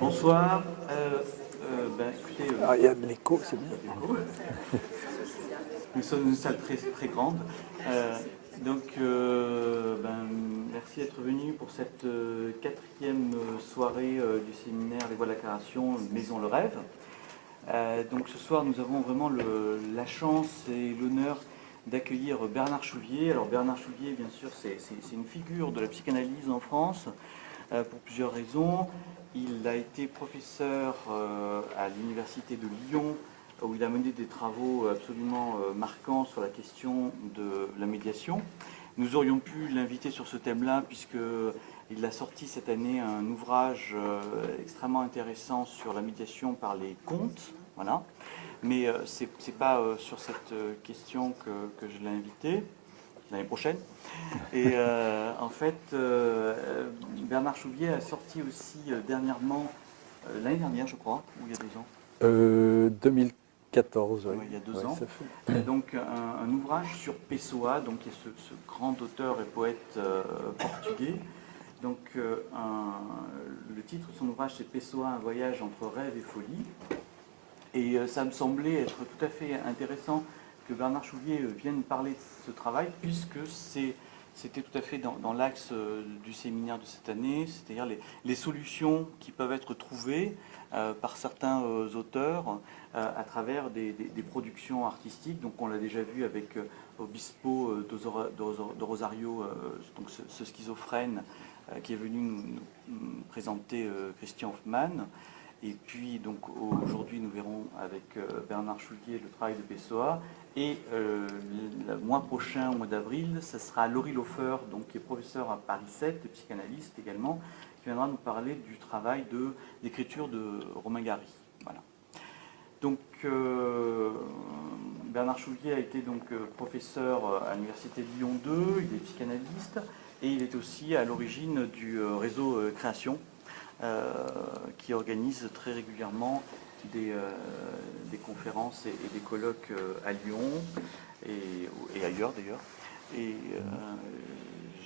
Bonsoir. Écoutez, Il y a de l'écho, c'est bien. nous sommes dans une salle très, très grande. Merci d'être venu pour cette quatrième soirée du séminaire Les Voies de la Création, Maison le Rêve. Donc ce soir, nous avons vraiment la chance et l'honneur d'accueillir Bernard Chouvier. Alors Bernard Chouvier, bien sûr, c'est une figure de la psychanalyse en France pour plusieurs raisons. Il a été professeur à l'université de Lyon, où il a mené des travaux absolument marquants sur la question de la médiation. Nous aurions pu l'inviter sur ce thème-là, puisqu'il a sorti cette année un ouvrage extrêmement intéressant sur la médiation par les contes. Voilà. Mais ce n'est pas sur cette question que je l'ai invité, l'année prochaine. Et en fait, Bernard Chouvier a sorti aussi dernièrement, l'année dernière je crois, ou il y a 2 ans, 2014, oui. Il y a 2 ans. Donc un ouvrage sur Pessoa, donc qui est ce grand auteur et poète portugais. Donc le titre de son ouvrage c'est Pessoa, un voyage entre rêve et folie. Et ça me semblait être tout à fait intéressant que Bernard Chouvier vienne parler de ce travail, puisque c'était tout à fait dans l'axe du séminaire de cette année, c'est-à-dire les solutions qui peuvent être trouvées par certains auteurs à travers des productions artistiques. Donc on l'a déjà vu avec Obispo de Rosario, donc ce schizophrène qui est venu nous présenter Christian Hoffmann. Et puis donc aujourd'hui nous verrons avec Bernard Chouvier le travail de Pessoa. Et le mois prochain, au mois d'avril, ce sera Laurie Lofer, donc, qui est professeur à Paris 7, psychanalyste également, qui viendra nous parler du travail d'écriture de Romain Gary. Voilà. Donc Bernard Chouvier a été donc professeur à l'université de Lyon 2, il est psychanalyste et il est aussi à l'origine du réseau Création, qui organise très régulièrement des conférences et des colloques à Lyon et ailleurs d'ailleurs. Et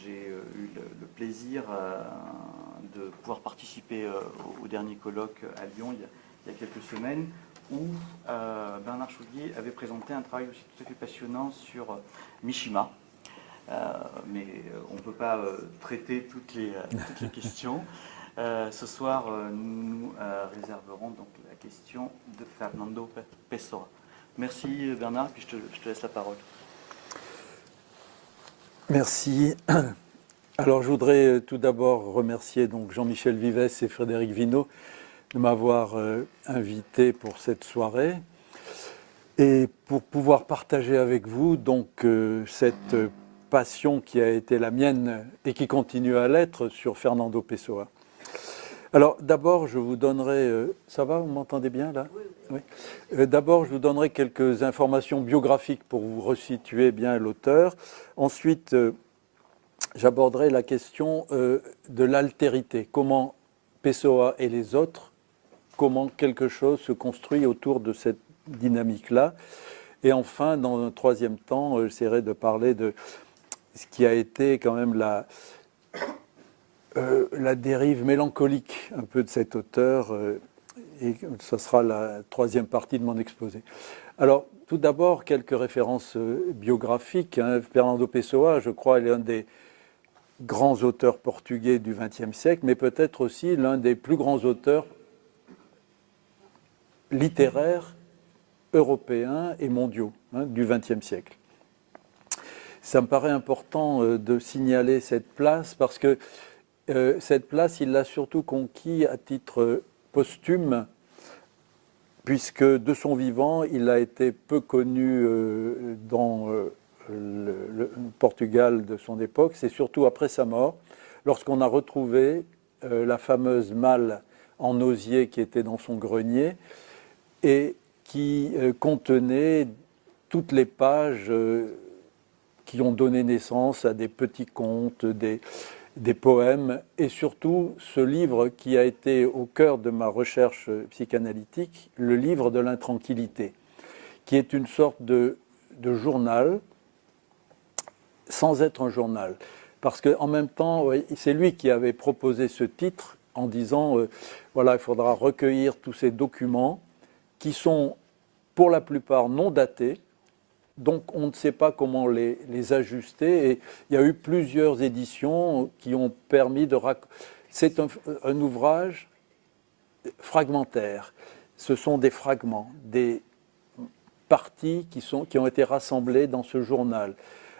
j'ai eu le plaisir de pouvoir participer au dernier colloque à Lyon il y a quelques semaines, où Bernard Chouvier avait présenté un travail aussi tout à fait passionnant sur Mishima. Mais on ne peut pas traiter toutes les questions. Ce soir, nous réserverons donc la question de Fernando Pessoa. Merci Bernard, puis je te laisse la parole. Merci. Alors je voudrais tout d'abord remercier donc Jean-Michel Vives et Frédéric Vinault de m'avoir invité pour cette soirée et pour pouvoir partager avec vous donc cette passion qui a été la mienne et qui continue à l'être sur Fernando Pessoa. Alors d'abord, je vous donnerai... ça va, vous m'entendez bien là ? Oui. D'abord, je vous donnerai quelques informations biographiques pour vous resituer bien l'auteur. Ensuite, j'aborderai la question de l'altérité. Comment Pessoa et les autres, comment quelque chose se construit autour de cette dynamique-là. Et enfin, dans un troisième temps, j'essaierai de parler de ce qui a été quand même la dérive mélancolique un peu de cet auteur, et ce sera la troisième partie de mon exposé. Alors, tout d'abord, quelques références biographiques. Fernando Pessoa, je crois, est l'un des grands auteurs portugais du XXe siècle, mais peut-être aussi l'un des plus grands auteurs littéraires européens et mondiaux du XXe siècle. Ça me paraît important de signaler cette place parce que cette place, il l'a surtout conquis à titre posthume, puisque de son vivant, il a été peu connu dans le Portugal de son époque. C'est surtout après sa mort, lorsqu'on a retrouvé la fameuse malle en osier qui était dans son grenier et qui contenait toutes les pages qui ont donné naissance à des petits contes, des poèmes, et surtout ce livre qui a été au cœur de ma recherche psychanalytique, le livre de l'intranquillité, qui est une sorte de journal sans être un journal. Parce qu'en même temps, c'est lui qui avait proposé ce titre en disant, voilà, il faudra recueillir tous ces documents qui sont pour la plupart non datés, donc on ne sait pas comment les ajuster. Et il y a eu plusieurs éditions qui ont permis de... C'est un ouvrage fragmentaire. Ce sont des fragments, des parties qui ont été rassemblées dans ce journal.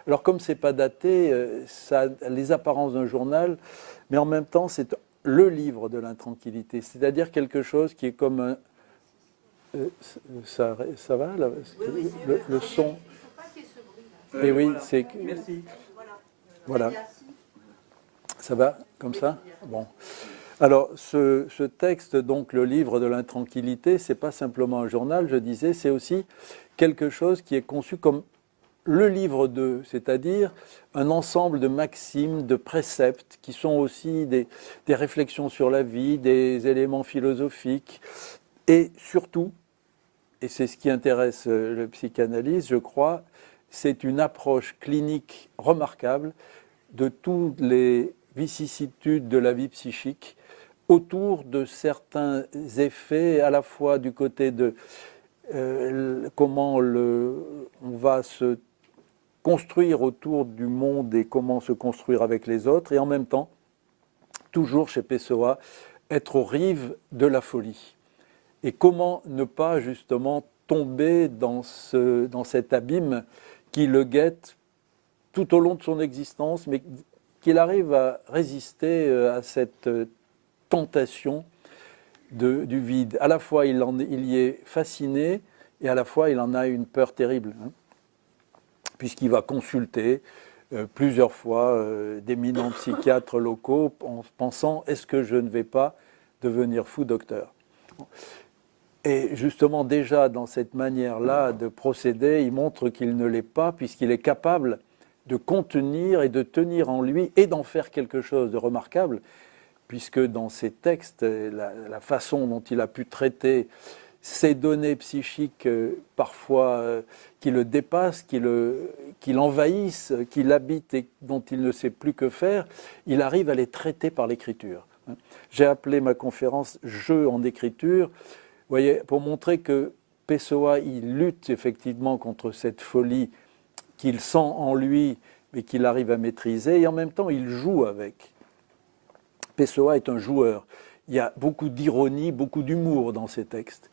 Alors comme ce n'est pas daté, ça a les apparences d'un journal, mais en même temps c'est le livre de l'intranquillité, c'est-à-dire quelque chose qui est comme un... ça va là, oui, le son. Et oui, voilà. c'est... Merci. Voilà. Ça va comme ça? Bon. Alors, ce texte, donc le livre de l'intranquillité, ce n'est pas simplement un journal, je disais, c'est aussi quelque chose qui est conçu comme le livre d'eux, c'est-à-dire un ensemble de maximes, de préceptes, qui sont aussi des réflexions sur la vie, des éléments philosophiques, et surtout, et c'est ce qui intéresse le psychanalyste, je crois, c'est une approche clinique remarquable de toutes les vicissitudes de la vie psychique autour de certains effets, à la fois du côté de comment on va se construire autour du monde et comment se construire avec les autres, et en même temps, toujours chez Pessoa, être aux rives de la folie. Et comment ne pas justement tomber dans cet abîme qui le guette tout au long de son existence, mais qu'il arrive à résister à cette tentation du vide. À la fois, il y est fasciné, et à la fois, il en a une peur terrible, puisqu'il va consulter plusieurs fois d'éminents psychiatres locaux en pensant « est-ce que je ne vais pas devenir fou, docteur ?» Et justement, déjà, dans cette manière-là de procéder, il montre qu'il ne l'est pas, puisqu'il est capable de contenir et de tenir en lui et d'en faire quelque chose de remarquable, puisque dans ses textes, la façon dont il a pu traiter ces données psychiques parfois qui le dépassent, qui l'envahissent, qui l'habitent et dont il ne sait plus que faire, il arrive à les traiter par l'écriture. J'ai appelé ma conférence « Jeu en écriture », vous voyez, pour montrer que Pessoa, il lutte effectivement contre cette folie qu'il sent en lui, mais qu'il arrive à maîtriser, et en même temps, il joue avec. Pessoa est un joueur. Il y a beaucoup d'ironie, beaucoup d'humour dans ses textes.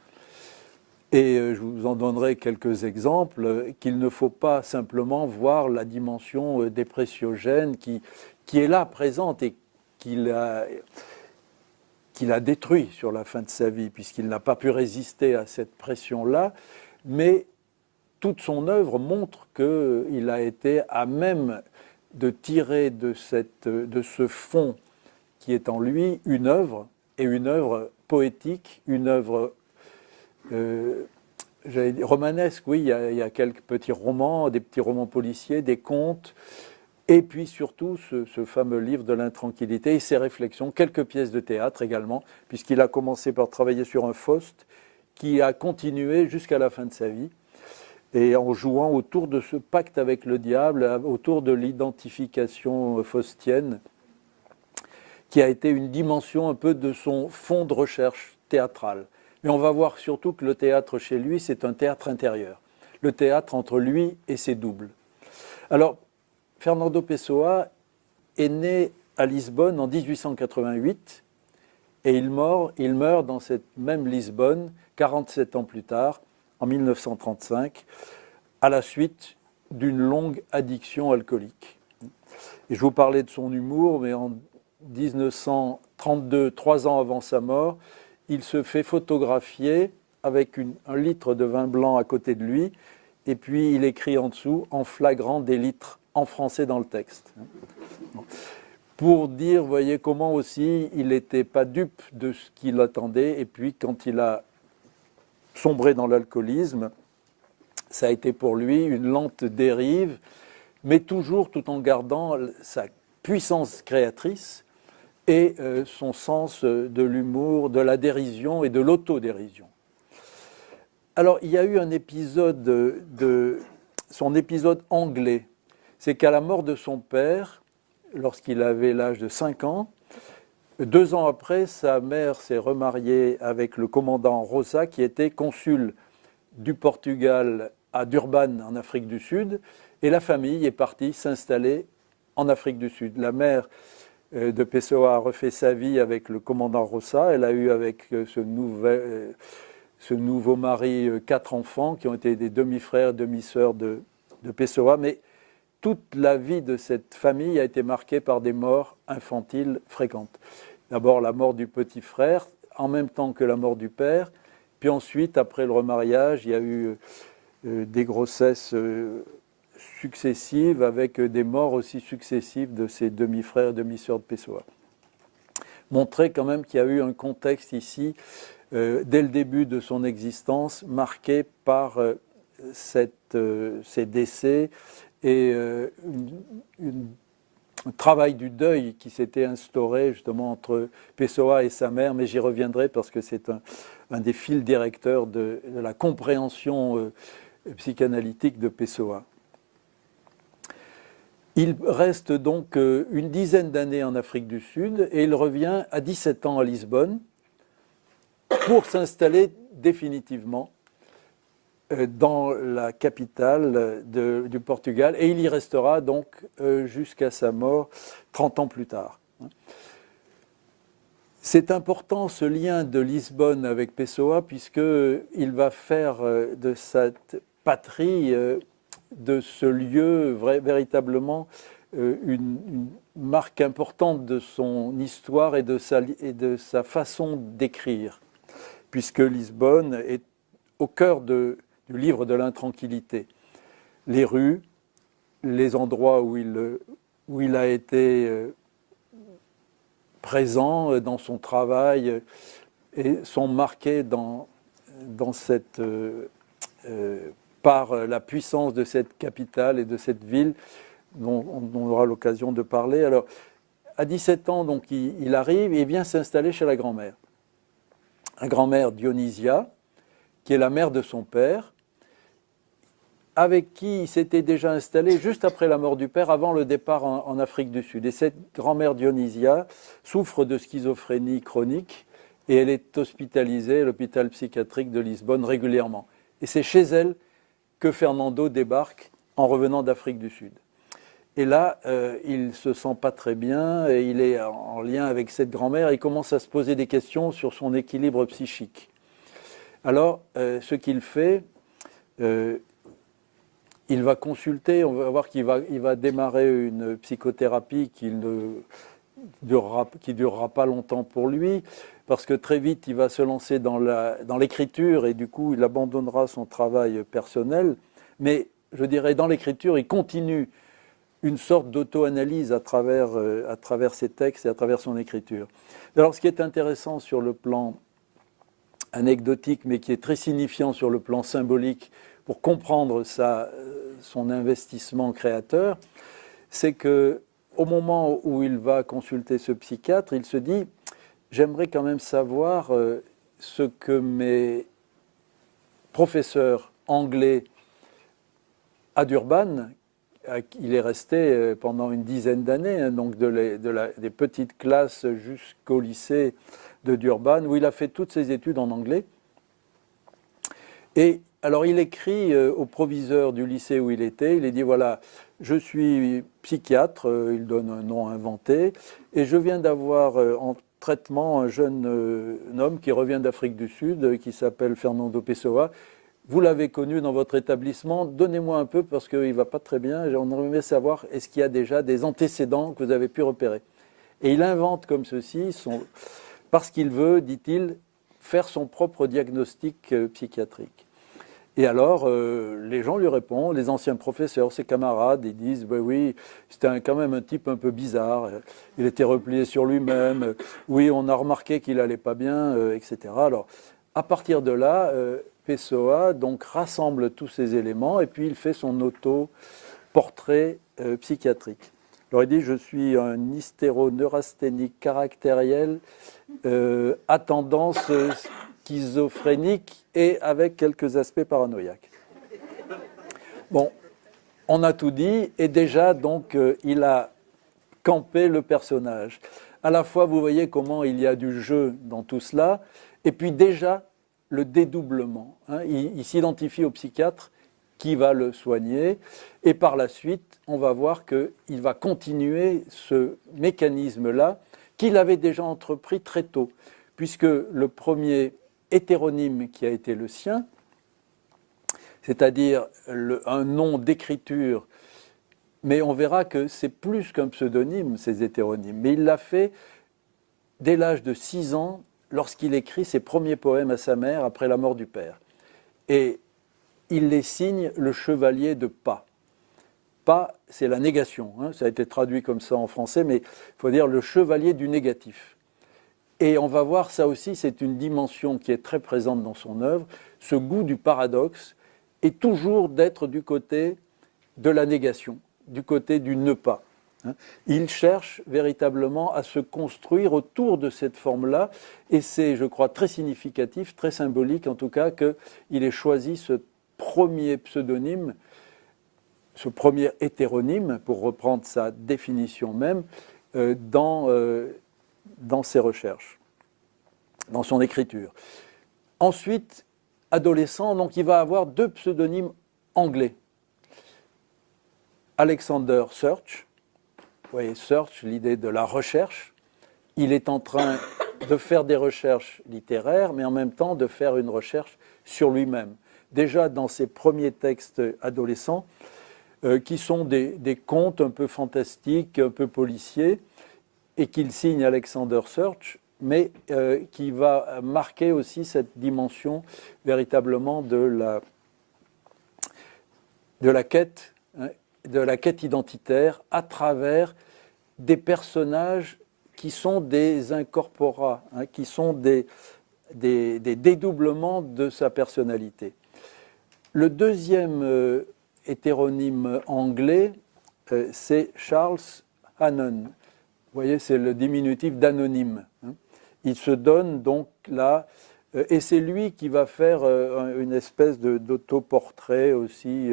Et je vous en donnerai quelques exemples, qu'il ne faut pas simplement voir la dimension dépressiogène qui est là, présente, et qu'il a détruit sur la fin de sa vie, puisqu'il n'a pas pu résister à cette pression-là, mais toute son œuvre montre qu'il a été à même de tirer de ce fond qui est en lui une œuvre, et une œuvre poétique, une œuvre romanesque, oui, il y a quelques petits romans, des petits romans policiers, des contes, et puis surtout ce fameux livre de l'intranquillité et ses réflexions, quelques pièces de théâtre également, puisqu'il a commencé par travailler sur un Faust, qui a continué jusqu'à la fin de sa vie, et en jouant autour de ce pacte avec le diable, autour de l'identification faustienne, qui a été une dimension un peu de son fond de recherche théâtrale. Mais on va voir surtout que le théâtre chez lui, c'est un théâtre intérieur, le théâtre entre lui et ses doubles. Alors, Fernando Pessoa est né à Lisbonne en 1888 et il meurt dans cette même Lisbonne 47 ans plus tard, en 1935, à la suite d'une longue addiction alcoolique. Et je vous parlais de son humour, mais en 1932, 3 ans avant sa mort, il se fait photographier avec un litre de vin blanc à côté de lui, et puis il écrit en dessous, en flagrant des litres, en français dans le texte. Pour dire, vous voyez, comment aussi il n'était pas dupe de ce qu'il attendait, et puis quand il a sombré dans l'alcoolisme, ça a été pour lui une lente dérive, mais toujours tout en gardant sa puissance créatrice et son sens de l'humour, de la dérision et de l'autodérision. Alors, il y a eu un épisode son épisode anglais. C'est qu'à la mort de son père, lorsqu'il avait l'âge de 5 ans, 2 ans après, sa mère s'est remariée avec le commandant Rosa, qui était consul du Portugal à Durban, en Afrique du Sud, et la famille est partie s'installer en Afrique du Sud. La mère de Pessoa a refait sa vie avec le commandant Rosa. Elle a eu avec ce nouveau mari 4 enfants qui ont été des demi-frères, demi-sœurs de Pessoa, mais toute la vie de cette famille a été marquée par des morts infantiles fréquentes. D'abord la mort du petit frère, en même temps que la mort du père, puis ensuite, après le remariage, il y a eu des grossesses successives avec des morts aussi successives de ses demi-frères et demi-sœurs de Pessoa. Montrer quand même qu'il y a eu un contexte ici, dès le début de son existence, marqué par ces décès et un travail du deuil qui s'était instauré justement entre Pessoa et sa mère, mais j'y reviendrai parce que c'est un des fils directeurs de la compréhension psychanalytique de Pessoa. Il reste donc une dizaine d'années en Afrique du Sud et il revient à 17 ans à Lisbonne pour s'installer définitivement dans la capitale du Portugal, et il y restera donc jusqu'à sa mort 30 ans plus tard. C'est important ce lien de Lisbonne avec Pessoa, puisqu'il va faire de cette patrie, de ce lieu véritablement une marque importante de son histoire et de sa façon d'écrire, puisque Lisbonne est au cœur du livre de l'intranquillité. Les rues, les endroits où il a été présent dans son travail et sont marqués par la puissance de cette capitale et de cette ville dont on aura l'occasion de parler. Alors, à 17 ans, donc, il arrive et vient s'installer chez la grand-mère. La grand-mère Dionysia, qui est la mère de son père, avec qui il s'était déjà installé juste après la mort du père, avant le départ en Afrique du Sud. Et cette grand-mère Dionysia souffre de schizophrénie chronique et elle est hospitalisée à l'hôpital psychiatrique de Lisbonne régulièrement. Et c'est chez elle que Fernando débarque en revenant d'Afrique du Sud. Et là, il ne se sent pas très bien et il est en lien avec cette grand-mère et il commence à se poser des questions sur son équilibre psychique. Alors, ce qu'il fait, il va consulter, on va voir qu'il va démarrer une psychothérapie qui ne durera pas longtemps pour lui, parce que très vite, il va se lancer dans l'écriture et du coup, il abandonnera son travail personnel. Mais je dirais, dans l'écriture, il continue une sorte d'auto-analyse à travers ses textes et à travers son écriture. Alors, ce qui est intéressant sur le plan anecdotique, mais qui est très signifiant sur le plan symbolique pour comprendre son investissement créateur, c'est qu'au moment où il va consulter ce psychiatre, il se dit « J'aimerais quand même savoir ce que mes professeurs anglais à Durban, il est resté pendant une dizaine d'années, donc des petites classes jusqu'au lycée de Durban, où il a fait toutes ses études en anglais. Et alors il écrit au proviseur du lycée où il était, il dit voilà, je suis psychiatre, il donne un nom inventé, et je viens d'avoir en traitement un jeune homme qui revient d'Afrique du Sud, qui s'appelle Fernando Pessoa. Vous l'avez connu dans votre établissement, donnez-moi un peu parce qu'il ne va pas très bien, et on aimerait savoir est-ce qu'il y a déjà des antécédents que vous avez pu repérer. Et il invente comme ceci, parce qu'il veut, dit-il, faire son propre diagnostic psychiatrique. Et alors, les gens lui répondent, les anciens professeurs, ses camarades, ils disent bah oui, c'était quand même un type un peu bizarre, il était replié sur lui-même, oui, on a remarqué qu'il n'allait pas bien, etc. Alors, à partir de là, Pessoa donc rassemble tous ces éléments et puis il fait son auto-portrait psychiatrique. Alors il dit je suis un hystéroneurasthénique caractériel à tendance schizophrénique et avec quelques aspects paranoïaques. Bon, on a tout dit et déjà donc il a campé le personnage. à la fois, vous voyez comment il y a du jeu dans tout cela, et puis déjà le dédoublement. Il s'identifie au psychiatre qui va le soigner, et par la suite, on va voir qu'il va continuer ce mécanisme-là qu'il avait déjà entrepris très tôt, puisque le premier hétéronyme qui a été le sien, c'est-à-dire un nom d'écriture, mais on verra que c'est plus qu'un pseudonyme, ces hétéronymes, mais il l'a fait dès l'âge de 6 ans, lorsqu'il écrit ses premiers poèmes à sa mère après la mort du père. Et il les signe le chevalier de Pas. Pas, c'est la négation, ça a été traduit comme ça en français, mais il faut dire le chevalier du négatif. Et on va voir, ça aussi, c'est une dimension qui est très présente dans son œuvre, ce goût du paradoxe, et toujours d'être du côté de la négation, du côté du ne pas. Il cherche véritablement à se construire autour de cette forme-là, et c'est, je crois, très significatif, très symbolique en tout cas, qu'il ait choisi ce premier pseudonyme, ce premier hétéronyme, pour reprendre sa définition même, dans ses recherches, dans son écriture. Ensuite, adolescent, donc il va avoir 2 pseudonymes anglais. Alexander Search, vous voyez, Search, l'idée de la recherche. Il est en train de faire des recherches littéraires, mais en même temps de faire une recherche sur lui-même. Déjà dans ses premiers textes adolescents, qui sont des contes un peu fantastiques, un peu policiers, et qu'il signe Alexander Search, mais qui va marquer aussi cette dimension véritablement de la quête identitaire à travers des personnages qui sont des incorpora, qui sont des dédoublements de sa personnalité. Le deuxième hétéronyme anglais, c'est Charles Hannon. Vous voyez, c'est le diminutif d'anonyme. Il se donne donc là, et c'est lui qui va faire une espèce d'autoportrait aussi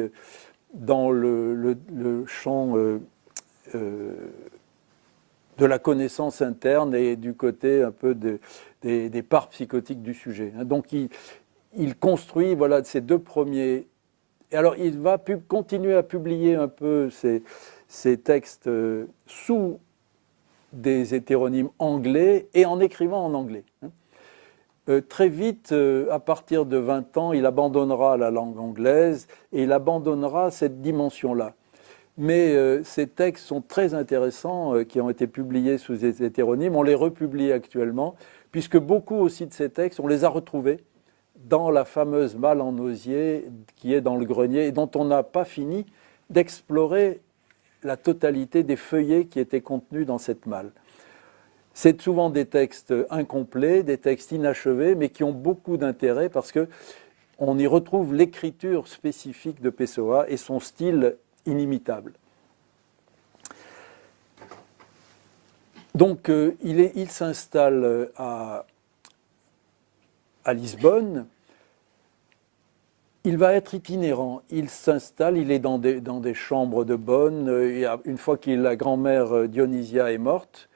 dans le champ de la connaissance interne et du côté un peu des parts psychotiques du sujet. Donc il construit voilà, ces 2 premiers. Et alors il va continuer à publier un peu ces textes sous des hétéronymes anglais et en écrivant en anglais. Très vite, à partir de 20 ans, il abandonnera la langue anglaise et il abandonnera cette dimension-là. Mais ces textes sont très intéressants, qui ont été publiés sous des hétéronymes. On les republie actuellement, puisque beaucoup aussi de ces textes, on les a retrouvés dans la fameuse malle en osier qui est dans le grenier et dont on n'a pas fini d'explorer la totalité des feuillets qui étaient contenus dans cette malle. C'est souvent des textes incomplets, des textes inachevés, mais qui ont beaucoup d'intérêt parce qu'on y retrouve l'écriture spécifique de Pessoa et son style inimitable. Donc il s'installe à Lisbonne. Il va être itinérant. Il s'installe, il est dans des chambres de bonne. Une fois que la grand-mère Dionysia est morte,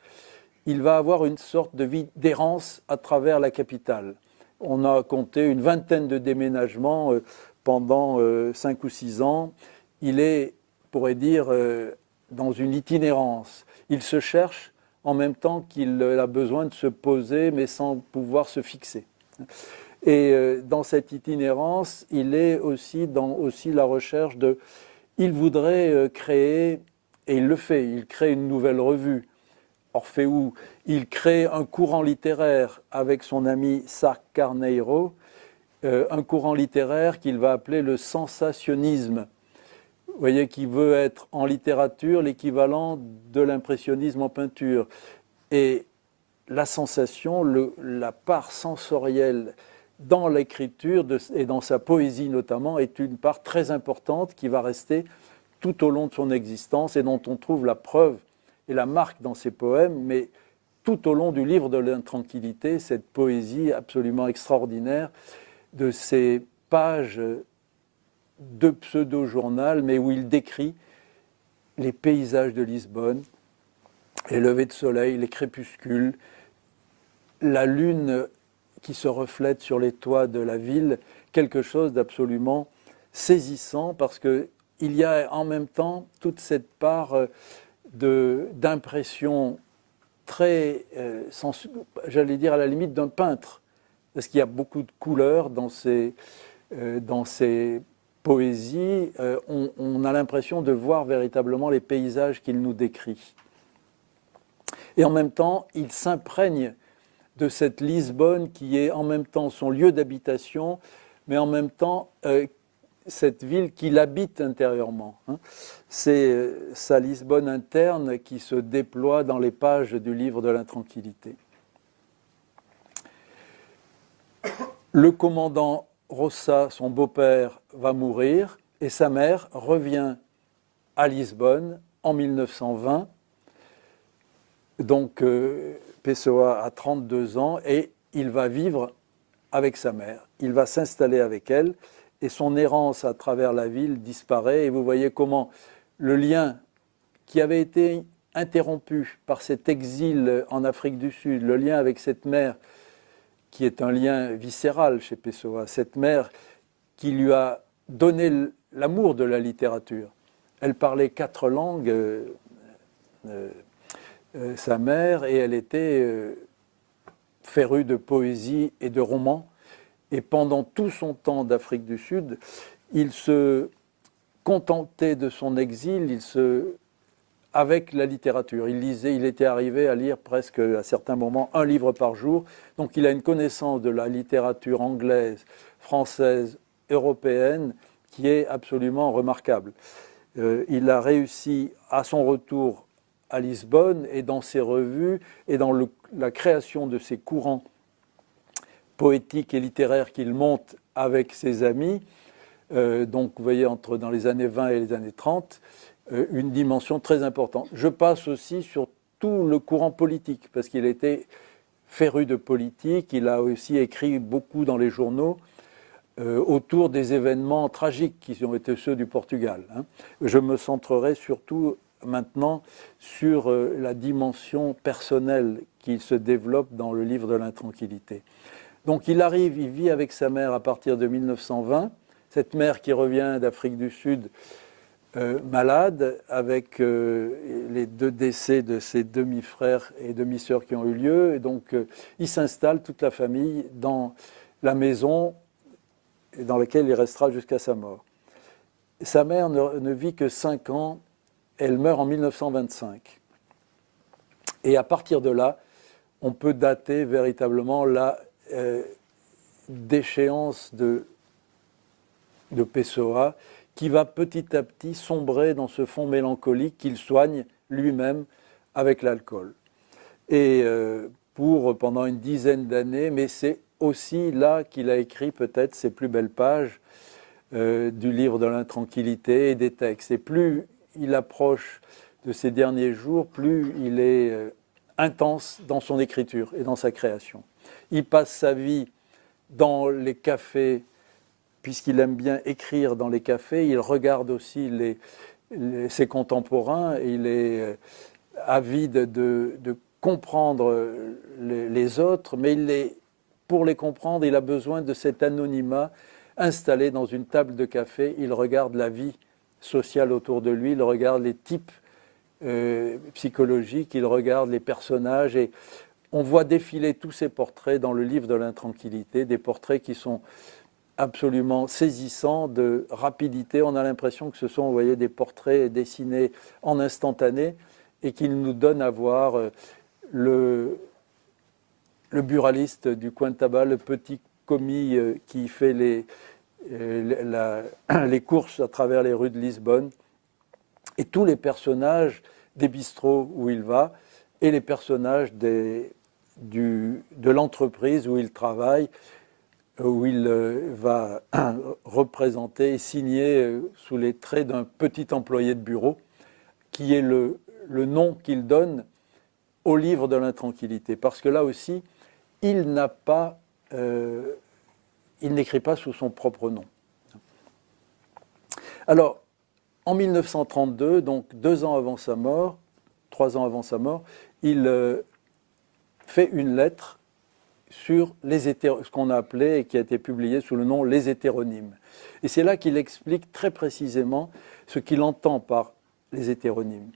il va avoir une sorte de vie d'errance à travers la capitale. On a compté une vingtaine de déménagements pendant 5 ou 6 ans. Il est, on pourrait dire, dans une itinérance. Il se cherche en même temps qu'il a besoin de se poser, mais sans pouvoir se fixer. Et dans cette itinérance, il est aussi dans la recherche de... Il voudrait créer, et il le fait, il crée une nouvelle revue, Orfeu. Il crée un courant littéraire avec son ami Sá Carneiro, un courant littéraire qu'il va appeler le sensationnisme. Vous voyez, qui veut être en littérature l'équivalent de l'impressionnisme en peinture. Et la sensation, la part sensorielle dans l'écriture et dans sa poésie notamment est une part très importante qui va rester tout au long de son existence et dont on trouve la preuve et la marque dans ses poèmes, mais tout au long du livre de l'intranquillité, cette poésie absolument extraordinaire de ces pages de pseudo-journal, mais où il décrit les paysages de Lisbonne les levées de soleil, les crépuscules, la lune qui se reflète sur les toits de la ville, quelque chose d'absolument saisissant parce qu'il y a en même temps toute cette part d'impression très, j'allais dire à la limite d'un peintre, parce qu'il y a beaucoup de couleurs dans ces poésies. On a l'impression de voir véritablement les paysages qu'il nous décrit. Et en même temps, il s'imprègne de cette Lisbonne qui est en même temps son lieu d'habitation, mais en même temps cette ville qu'il habite intérieurement. C'est sa Lisbonne interne qui se déploie dans les pages du livre de l'intranquillité. Le commandant Roça, son beau-père, va mourir et sa mère revient à Lisbonne en 1920. Donc Pessoa a 32 ans et il va vivre avec sa mère. Il va s'installer avec elle et son errance à travers la ville disparaît. Et vous voyez comment le lien qui avait été interrompu par cet exil en Afrique du Sud, le lien avec cette mère qui est un lien viscéral chez Pessoa, cette mère qui lui a donné l'amour de la littérature. Elle parlait 4 langues, sa mère, et elle était férue de poésie et de romans. Et pendant tout son temps d'Afrique du Sud, il se contentait de son exil avec la littérature. Il lisait, il était arrivé à lire presque à certains moments un livre par jour. Donc il a une connaissance de la littérature anglaise, française, européenne qui est absolument remarquable. Il a réussi à son retour à Lisbonne et dans ses revues et dans la création de ses courants poétiques et littéraires qu'il monte avec ses amis, donc vous voyez dans les années 20 et les années 30, une dimension très importante. Je passe aussi sur tout le courant politique, parce qu'il était féru de politique, il a aussi écrit beaucoup dans les journaux autour des événements tragiques qui ont été ceux du Portugal. Je me centrerai surtout maintenant sur la dimension personnelle qui se développe dans le livre de l'intranquillité. Donc il vit avec sa mère à partir de 1920, cette mère qui revient d'Afrique du Sud malade, avec les 2 décès de ses demi-frères et demi-sœurs qui ont eu lieu. Et donc il s'installe, toute la famille, dans la maison dans laquelle il restera jusqu'à sa mort. Sa mère ne vit que 5 ans, elle meurt en 1925. Et à partir de là, on peut dater véritablement la déchéance de Pessoa, qui va petit à petit sombrer dans ce fond mélancolique qu'il soigne lui-même avec l'alcool. Et pendant une dizaine d'années, mais c'est aussi là qu'il a écrit peut-être ses plus belles pages du livre de l'intranquillité et des textes. Et plus il approche de ses derniers jours, plus il est intense dans son écriture et dans sa création. Il passe sa vie dans les cafés, puisqu'il aime bien écrire dans les cafés. Il regarde aussi ses contemporains. Il est avide de comprendre les autres, mais pour les comprendre, il a besoin de cet anonymat. Installé dans une table de café, il regarde la vie sociale autour de lui, il regarde les types psychologiques, il regarde les personnages, et on voit défiler tous ces portraits dans le livre de l'intranquillité, des portraits qui sont absolument saisissants de rapidité. On a l'impression que ce sont, vous voyez, des portraits dessinés en instantané et qu'ils nous donnent à voir le buraliste du coin de tabac, le petit commis qui fait les courses à travers les rues de Lisbonne, et tous les personnages des bistrots où il va, et les personnages de l'entreprise où il travaille, où il va représenter et signer sous les traits d'un petit employé de bureau, qui est le nom qu'il donne au livre de l'intranquillité. Parce que là aussi, il n'écrit pas sous son propre nom. Alors, en 1932, donc 2 ans avant sa mort, 3 ans avant sa mort, il fait une lettre sur ce qu'on a appelé et qui a été publié sous le nom Les hétéronymes. Et c'est là qu'il explique très précisément ce qu'il entend par les hétéronymes.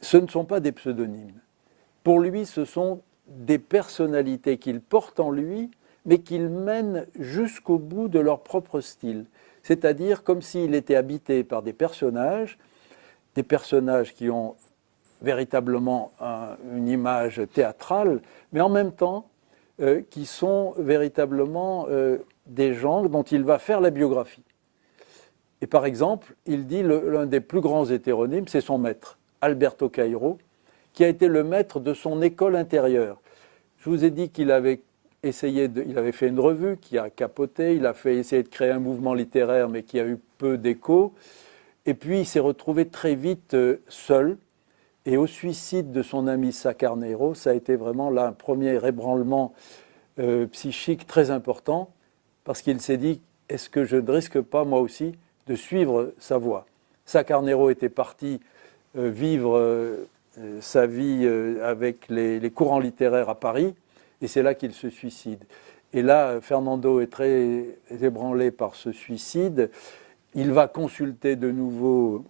Ce ne sont pas des pseudonymes. Pour lui, ce sont des personnalités qu'il porte en lui, mais qu'il mène jusqu'au bout de leur propre style. C'est-à-dire comme s'il était habité par des personnages qui ont véritablement une image théâtrale, mais en même temps qui sont véritablement des gens dont il va faire la biographie. Et par exemple, il dit l'un des plus grands hétéronymes, c'est son maître, Alberto Cairo, qui a été le maître de son école intérieure. Je vous ai dit qu'il avait il avait fait une revue qui a capoté, il a essayé de créer un mouvement littéraire mais qui a eu peu d'écho. Et puis il s'est retrouvé très vite seul. Et au suicide de son ami Sacarneiro, ça a été vraiment là un premier ébranlement psychique très important, parce qu'il s'est dit, est-ce que je ne risque pas moi aussi de suivre sa voie? Sacarneiro était parti vivre sa vie avec les courants littéraires à Paris, et c'est là qu'il se suicide. Et là, Fernando est très ébranlé par ce suicide. Il va consulter de nouveau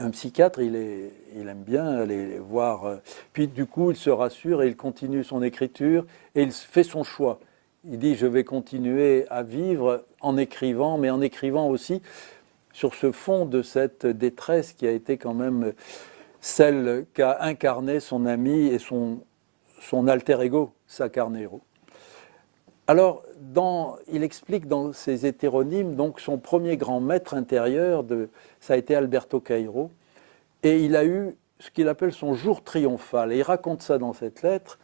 un psychiatre, il aime bien aller voir. Puis du coup, il se rassure et il continue son écriture et il fait son choix. Il dit, je vais continuer à vivre en écrivant, mais en écrivant aussi sur ce fond de cette détresse qui a été quand même celle qu'a incarné son ami et son alter ego, Sacarneiro. Alors, il explique dans ses hétéronymes, donc son premier grand maître intérieur, ça a été Alberto Cairo, et il a eu ce qu'il appelle son jour triomphal, et il raconte ça dans cette lettre,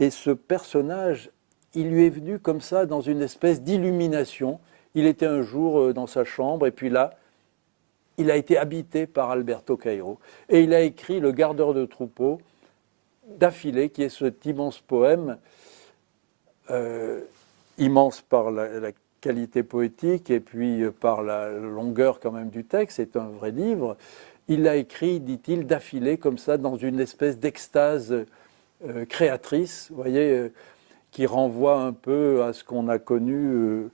et ce personnage, il lui est venu comme ça dans une espèce d'illumination. Il était un jour dans sa chambre, et puis là, il a été habité par Alberto Cairo, et il a écrit Le gardeur de troupeau, d'affilée, qui est cet immense poème, immense par la qualité poétique et puis par la longueur quand même du texte, c'est un vrai livre. Il l'a écrit, dit-il, d'affilée comme ça, dans une espèce d'extase créatrice, vous voyez, qui renvoie un peu à ce qu'on a connu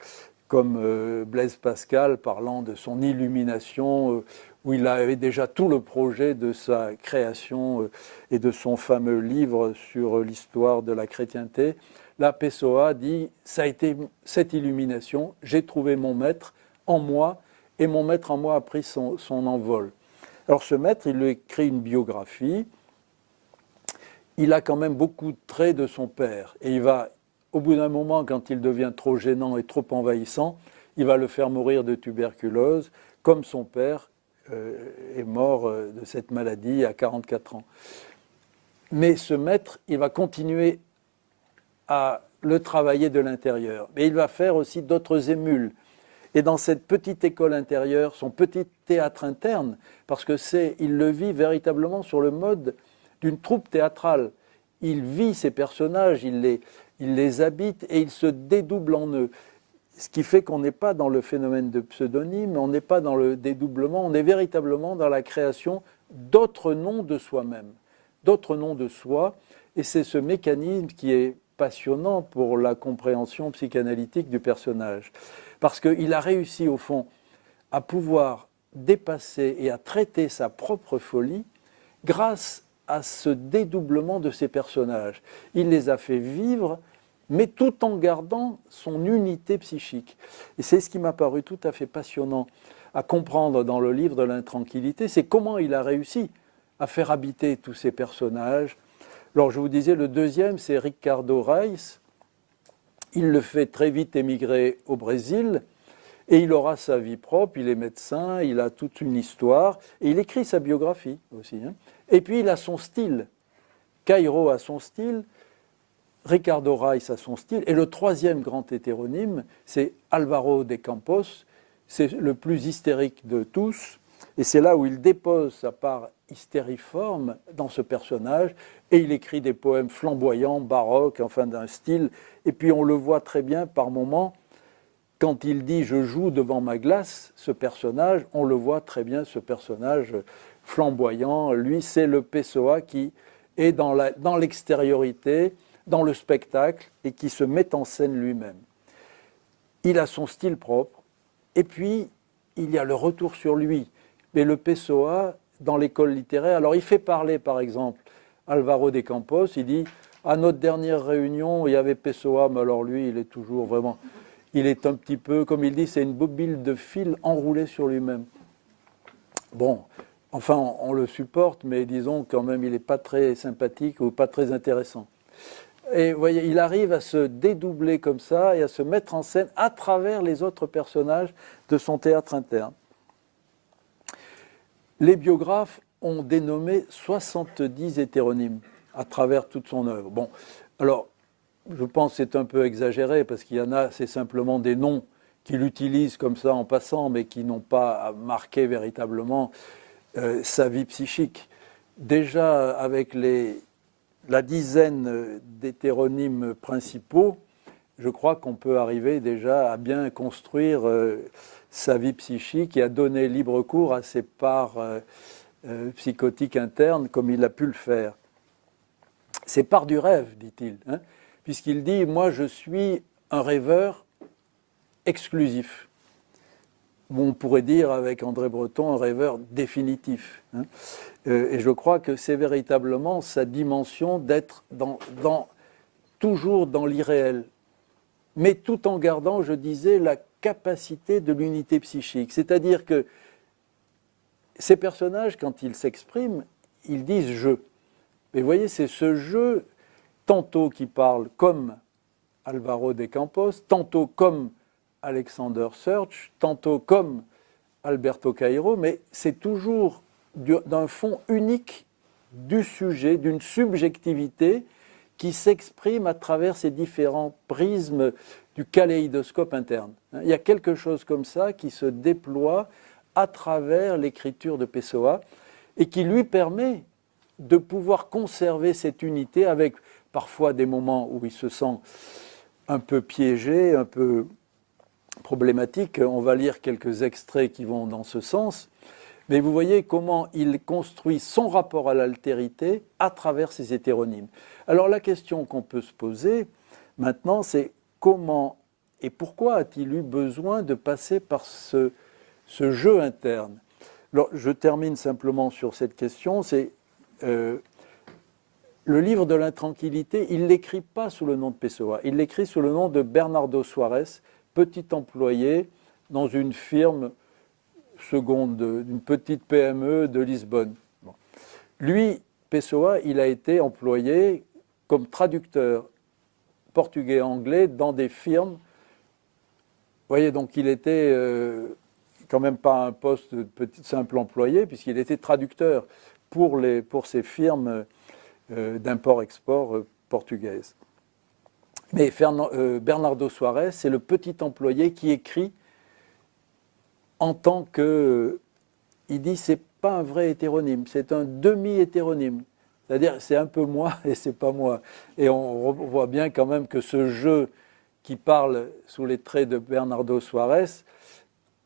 comme Blaise Pascal parlant de son illumination, où il avait déjà tout le projet de sa création et de son fameux livre sur l'histoire de la chrétienté. Là, Pessoa dit, ça a été cette illumination, j'ai trouvé mon maître en moi, et mon maître en moi a pris son envol. Alors ce maître, il lui écrit une biographie, il a quand même beaucoup de traits de son père, et il va, au bout d'un moment, quand il devient trop gênant et trop envahissant, il va le faire mourir de tuberculose, comme son père est mort de cette maladie à 44 ans. Mais ce maître, il va continuer à le travailler de l'intérieur. Mais il va faire aussi d'autres émules. Et dans cette petite école intérieure, son petit théâtre interne, parce que il le vit véritablement sur le mode d'une troupe théâtrale. Il vit ces personnages, il les habite et il se dédouble en eux. Ce qui fait qu'on n'est pas dans le phénomène de pseudonyme, on n'est pas dans le dédoublement, on est véritablement dans la création d'autres noms de soi-même, d'autres noms de soi. Et c'est ce mécanisme qui est passionnant pour la compréhension psychanalytique du personnage. Parce qu'il a réussi, au fond, à pouvoir dépasser et à traiter sa propre folie grâce à ce dédoublement de ses personnages. Il les a fait vivre, mais tout en gardant son unité psychique. Et c'est ce qui m'a paru tout à fait passionnant à comprendre dans le livre de l'intranquillité, c'est comment il a réussi à faire habiter tous ces personnages. Alors je vous disais, le deuxième, c'est Ricardo Reis. Il le fait très vite émigrer au Brésil et il aura sa vie propre, il est médecin, il a toute une histoire et il écrit sa biographie aussi. Et puis il a son style. Cairo a son style, Ricardo Reis a son style et le troisième grand hétéronyme, c'est Álvaro de Campos, c'est le plus hystérique de tous et c'est là où il dépose sa part hystériforme dans ce personnage et il écrit des poèmes flamboyants, baroques, enfin d'un style. Et puis on le voit très bien par moments, quand il dit « je joue devant ma glace », ce personnage, on le voit très bien, ce personnage flamboyant. Lui, c'est le Pessoa qui est dans l'extériorité, dans le spectacle, et qui se met en scène lui-même. Il a son style propre, et puis il y a le retour sur lui. Mais le Pessoa, dans l'école littéraire, alors il fait parler par exemple Álvaro de Campos, il dit « À notre dernière réunion, il y avait Pessoa, mais alors lui, il est toujours vraiment... Il est un petit peu, comme il dit, c'est une bobine de fil enroulée sur lui-même. » Bon, enfin, on le supporte, mais disons quand même, il n'est pas très sympathique ou pas très intéressant. Et vous voyez, il arrive à se dédoubler comme ça et à se mettre en scène à travers les autres personnages de son théâtre interne. Les biographes ont dénommé 70 hétéronymes à travers toute son œuvre. Bon, alors, je pense que c'est un peu exagéré parce qu'il y en a, c'est simplement des noms qu'il utilise comme ça en passant, mais qui n'ont pas marqué véritablement sa vie psychique. Déjà, avec la dizaine d'hétéronymes principaux, je crois qu'on peut arriver déjà à bien construire sa vie psychique et à donner libre cours à ses parts psychotiques internes comme il a pu le faire. C'est par du rêve, dit-il, hein, puisqu'il dit « Moi, je suis un rêveur exclusif ». On pourrait dire avec André Breton un rêveur définitif. Hein. Et je crois que c'est véritablement sa dimension d'être toujours dans l'irréel, mais tout en gardant, je disais, la capacité de l'unité psychique. C'est-à-dire que ces personnages, quand ils s'expriment, ils disent « je ». Mais vous voyez, c'est ce jeu, tantôt qui parle comme Álvaro de Campos, tantôt comme Alexander Serge, tantôt comme Alberto Cairo, mais c'est toujours d'un fond unique du sujet, d'une subjectivité qui s'exprime à travers ces différents prismes du kaléidoscope interne. Il y a quelque chose comme ça qui se déploie à travers l'écriture de Pessoa et qui lui permet de pouvoir conserver cette unité avec parfois des moments où il se sent un peu piégé, un peu problématique. On va lire quelques extraits qui vont dans ce sens. Mais vous voyez comment il construit son rapport à l'altérité à travers ces hétéronymes. Alors la question qu'on peut se poser maintenant, c'est comment et pourquoi a-t-il eu besoin de passer par ce jeu interne? Alors je termine simplement sur cette question, c'est le livre de l'intranquillité, il ne l'écrit pas sous le nom de Pessoa, il l'écrit sous le nom de Bernardo Soares, petit employé dans une firme seconde, d'une petite PME de Lisbonne. Bon. Lui, Pessoa, il a été employé comme traducteur portugais-anglais dans des firmes. Vous voyez, donc il était quand même pas un poste de petit simple employé, puisqu'il était traducteur pour ces firmes d'import-export portugaises. Mais Bernardo Soares, c'est le petit employé qui écrit en tant que... Il dit, c'est pas un vrai hétéronyme, c'est un demi-hétéronyme. C'est-à-dire, c'est un peu moi et c'est pas moi. Et on voit bien quand même que ce jeu qui parle sous les traits de Bernardo Soares,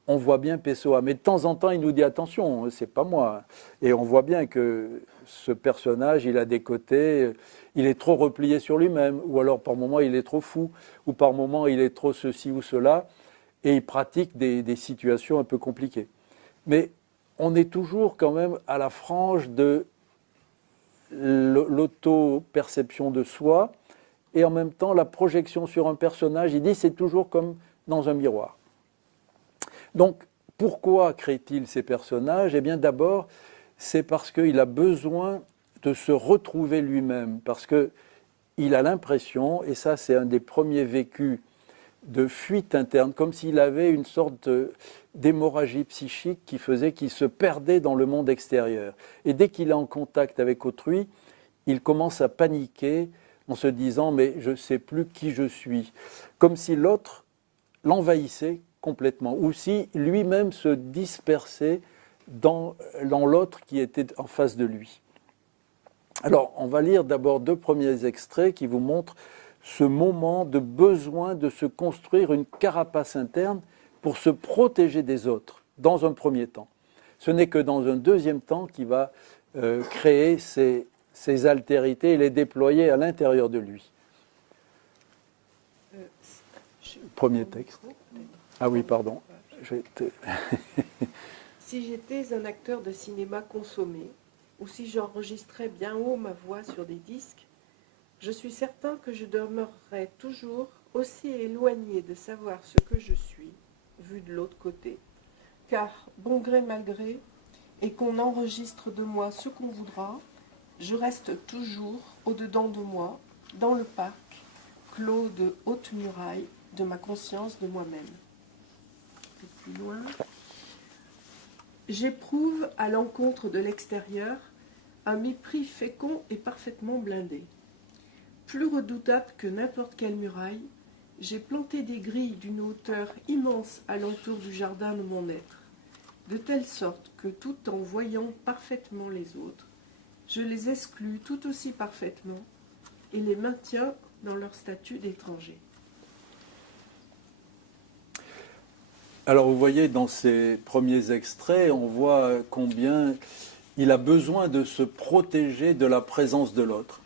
on voit bien Pessoa. Mais de temps en temps, il nous dit, attention, c'est pas moi. Et on voit bien que ce personnage, il a des côtés, il est trop replié sur lui-même, ou alors par moments, il est trop fou, ou par moments, il est trop ceci ou cela, et il pratique des situations un peu compliquées. Mais on est toujours quand même à la frange de l'auto-perception de soi, et en même temps, la projection sur un personnage, il dit, c'est toujours comme dans un miroir. Donc, pourquoi crée-t-il ces personnages? Eh bien, d'abord, c'est parce qu'il a besoin de se retrouver lui-même, parce qu'il a l'impression, et ça c'est un des premiers vécus de fuite interne, comme s'il avait une sorte d'hémorragie psychique qui faisait qu'il se perdait dans le monde extérieur. Et dès qu'il est en contact avec autrui, il commence à paniquer en se disant « mais je ne sais plus qui je suis », comme si l'autre l'envahissait complètement, ou si lui-même se dispersait dans l'autre qui était en face de lui. Alors, on va lire d'abord 2 premiers extraits qui vous montrent ce moment de besoin de se construire une carapace interne pour se protéger des autres, dans un premier temps. Ce n'est que dans un deuxième temps qu'il va créer ces altérités et les déployer à l'intérieur de lui. Premier texte. Ah oui, pardon. Si j'étais un acteur de cinéma consommé, ou si j'enregistrais bien haut ma voix sur des disques, je suis certain que je demeurerais toujours aussi éloigné de savoir ce que je suis, vu de l'autre côté. Car, bon gré mal gré, et qu'on enregistre de moi ce qu'on voudra, je reste toujours au-dedans de moi, dans le parc, clos de hautes murailles, de ma conscience de moi-même. Un peu plus loin. J'éprouve à l'encontre de l'extérieur un mépris fécond et parfaitement blindé. Plus redoutable que n'importe quelle muraille, j'ai planté des grilles d'une hauteur immense alentour du jardin de mon être, de telle sorte que tout en voyant parfaitement les autres, je les exclus tout aussi parfaitement et les maintiens dans leur statut d'étrangers. Alors vous voyez, dans ces premiers extraits, on voit combien il a besoin de se protéger de la présence de l'autre.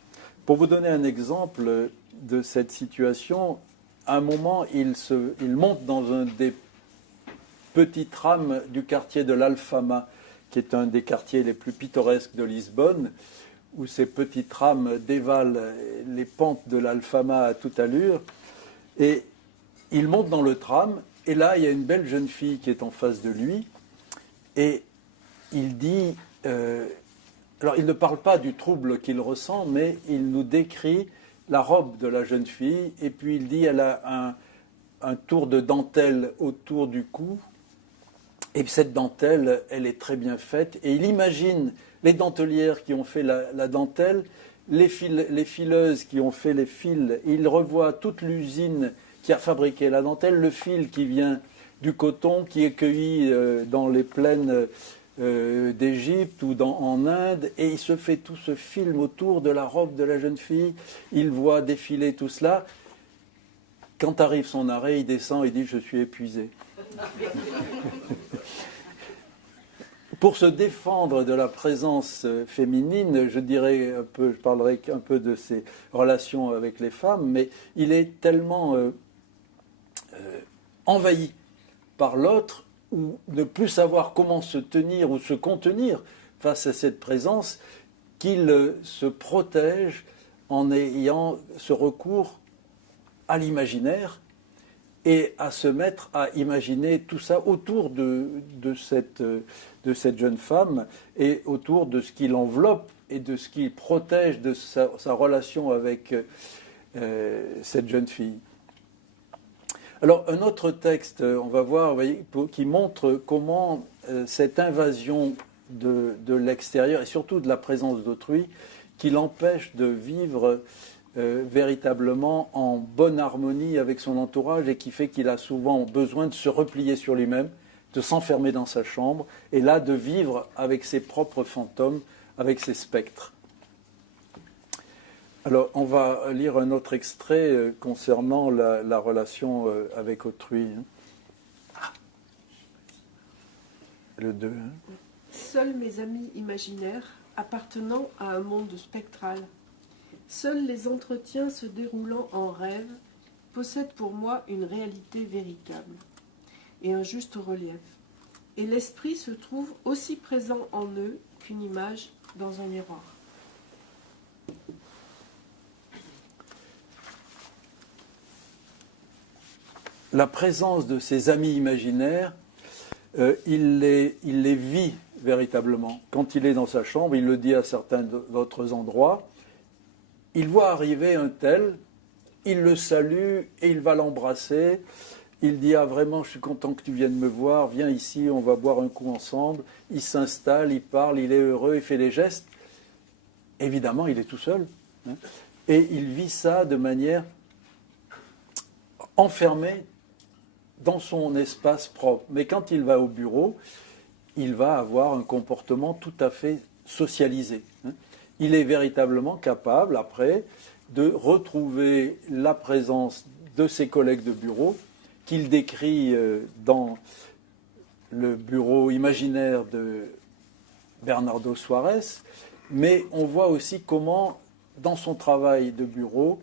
Pour vous donner un exemple de cette situation, à un moment, il monte dans un des petits trams du quartier de l'Alfama, qui est un des quartiers les plus pittoresques de Lisbonne, où ces petits trams dévalent les pentes de l'Alfama à toute allure. Et il monte dans le tram, et là, il y a une belle jeune fille qui est en face de lui, et il dit... alors, il ne parle pas du trouble qu'il ressent, mais il nous décrit la robe de la jeune fille, et puis il dit elle a un tour de dentelle autour du cou, et cette dentelle, elle est très bien faite, et il imagine les dentelières qui ont fait la dentelle, les fileuses qui ont fait les fils, il revoit toute l'usine qui a fabriqué la dentelle, le fil qui vient du coton, qui est cueilli dans les plaines d'Égypte ou en Inde, et il se fait tout ce film autour de la robe de la jeune fille, il voit défiler tout cela. Quand arrive son arrêt, il descend et dit « je suis épuisé ». Pour se défendre de la présence féminine, je parlerai un peu de ses relations avec les femmes, mais il est tellement envahi par l'autre, ou ne plus savoir comment se tenir ou se contenir face à cette présence, qu'il se protège en ayant ce recours à l'imaginaire et à se mettre à imaginer tout ça autour de cette jeune femme et autour de ce qui l'enveloppe et de ce qui protège de sa relation avec cette jeune fille. Alors, un autre texte, on va voir, vous voyez, qui montre comment cette invasion de l'extérieur et surtout de la présence d'autrui, qui l'empêche de vivre véritablement en bonne harmonie avec son entourage et qui fait qu'il a souvent besoin de se replier sur lui-même, de s'enfermer dans sa chambre et là de vivre avec ses propres fantômes, avec ses spectres. Alors, on va lire un autre extrait concernant la relation avec autrui. Le 2. Seuls mes amis imaginaires appartenant à un monde spectral, seuls les entretiens se déroulant en rêve possèdent pour moi une réalité véritable et un juste relief. Et l'esprit se trouve aussi présent en eux qu'une image dans un miroir. La présence de ses amis imaginaires, il les vit véritablement. Quand il est dans sa chambre, il le dit à certains d'autres endroits, il voit arriver un tel, il le salue et il va l'embrasser. Il dit « Ah vraiment, je suis content que tu viennes me voir, viens ici, on va boire un coup ensemble ». Il s'installe, il parle, il est heureux, il fait les gestes. Évidemment, il est tout seul. Hein, et il vit ça de manière enfermée dans son espace propre. Mais quand il va au bureau, il va avoir un comportement tout à fait socialisé. Il est véritablement capable, après, de retrouver la présence de ses collègues de bureau, qu'il décrit dans le bureau imaginaire de Bernardo Suarez, mais on voit aussi comment, dans son travail de bureau,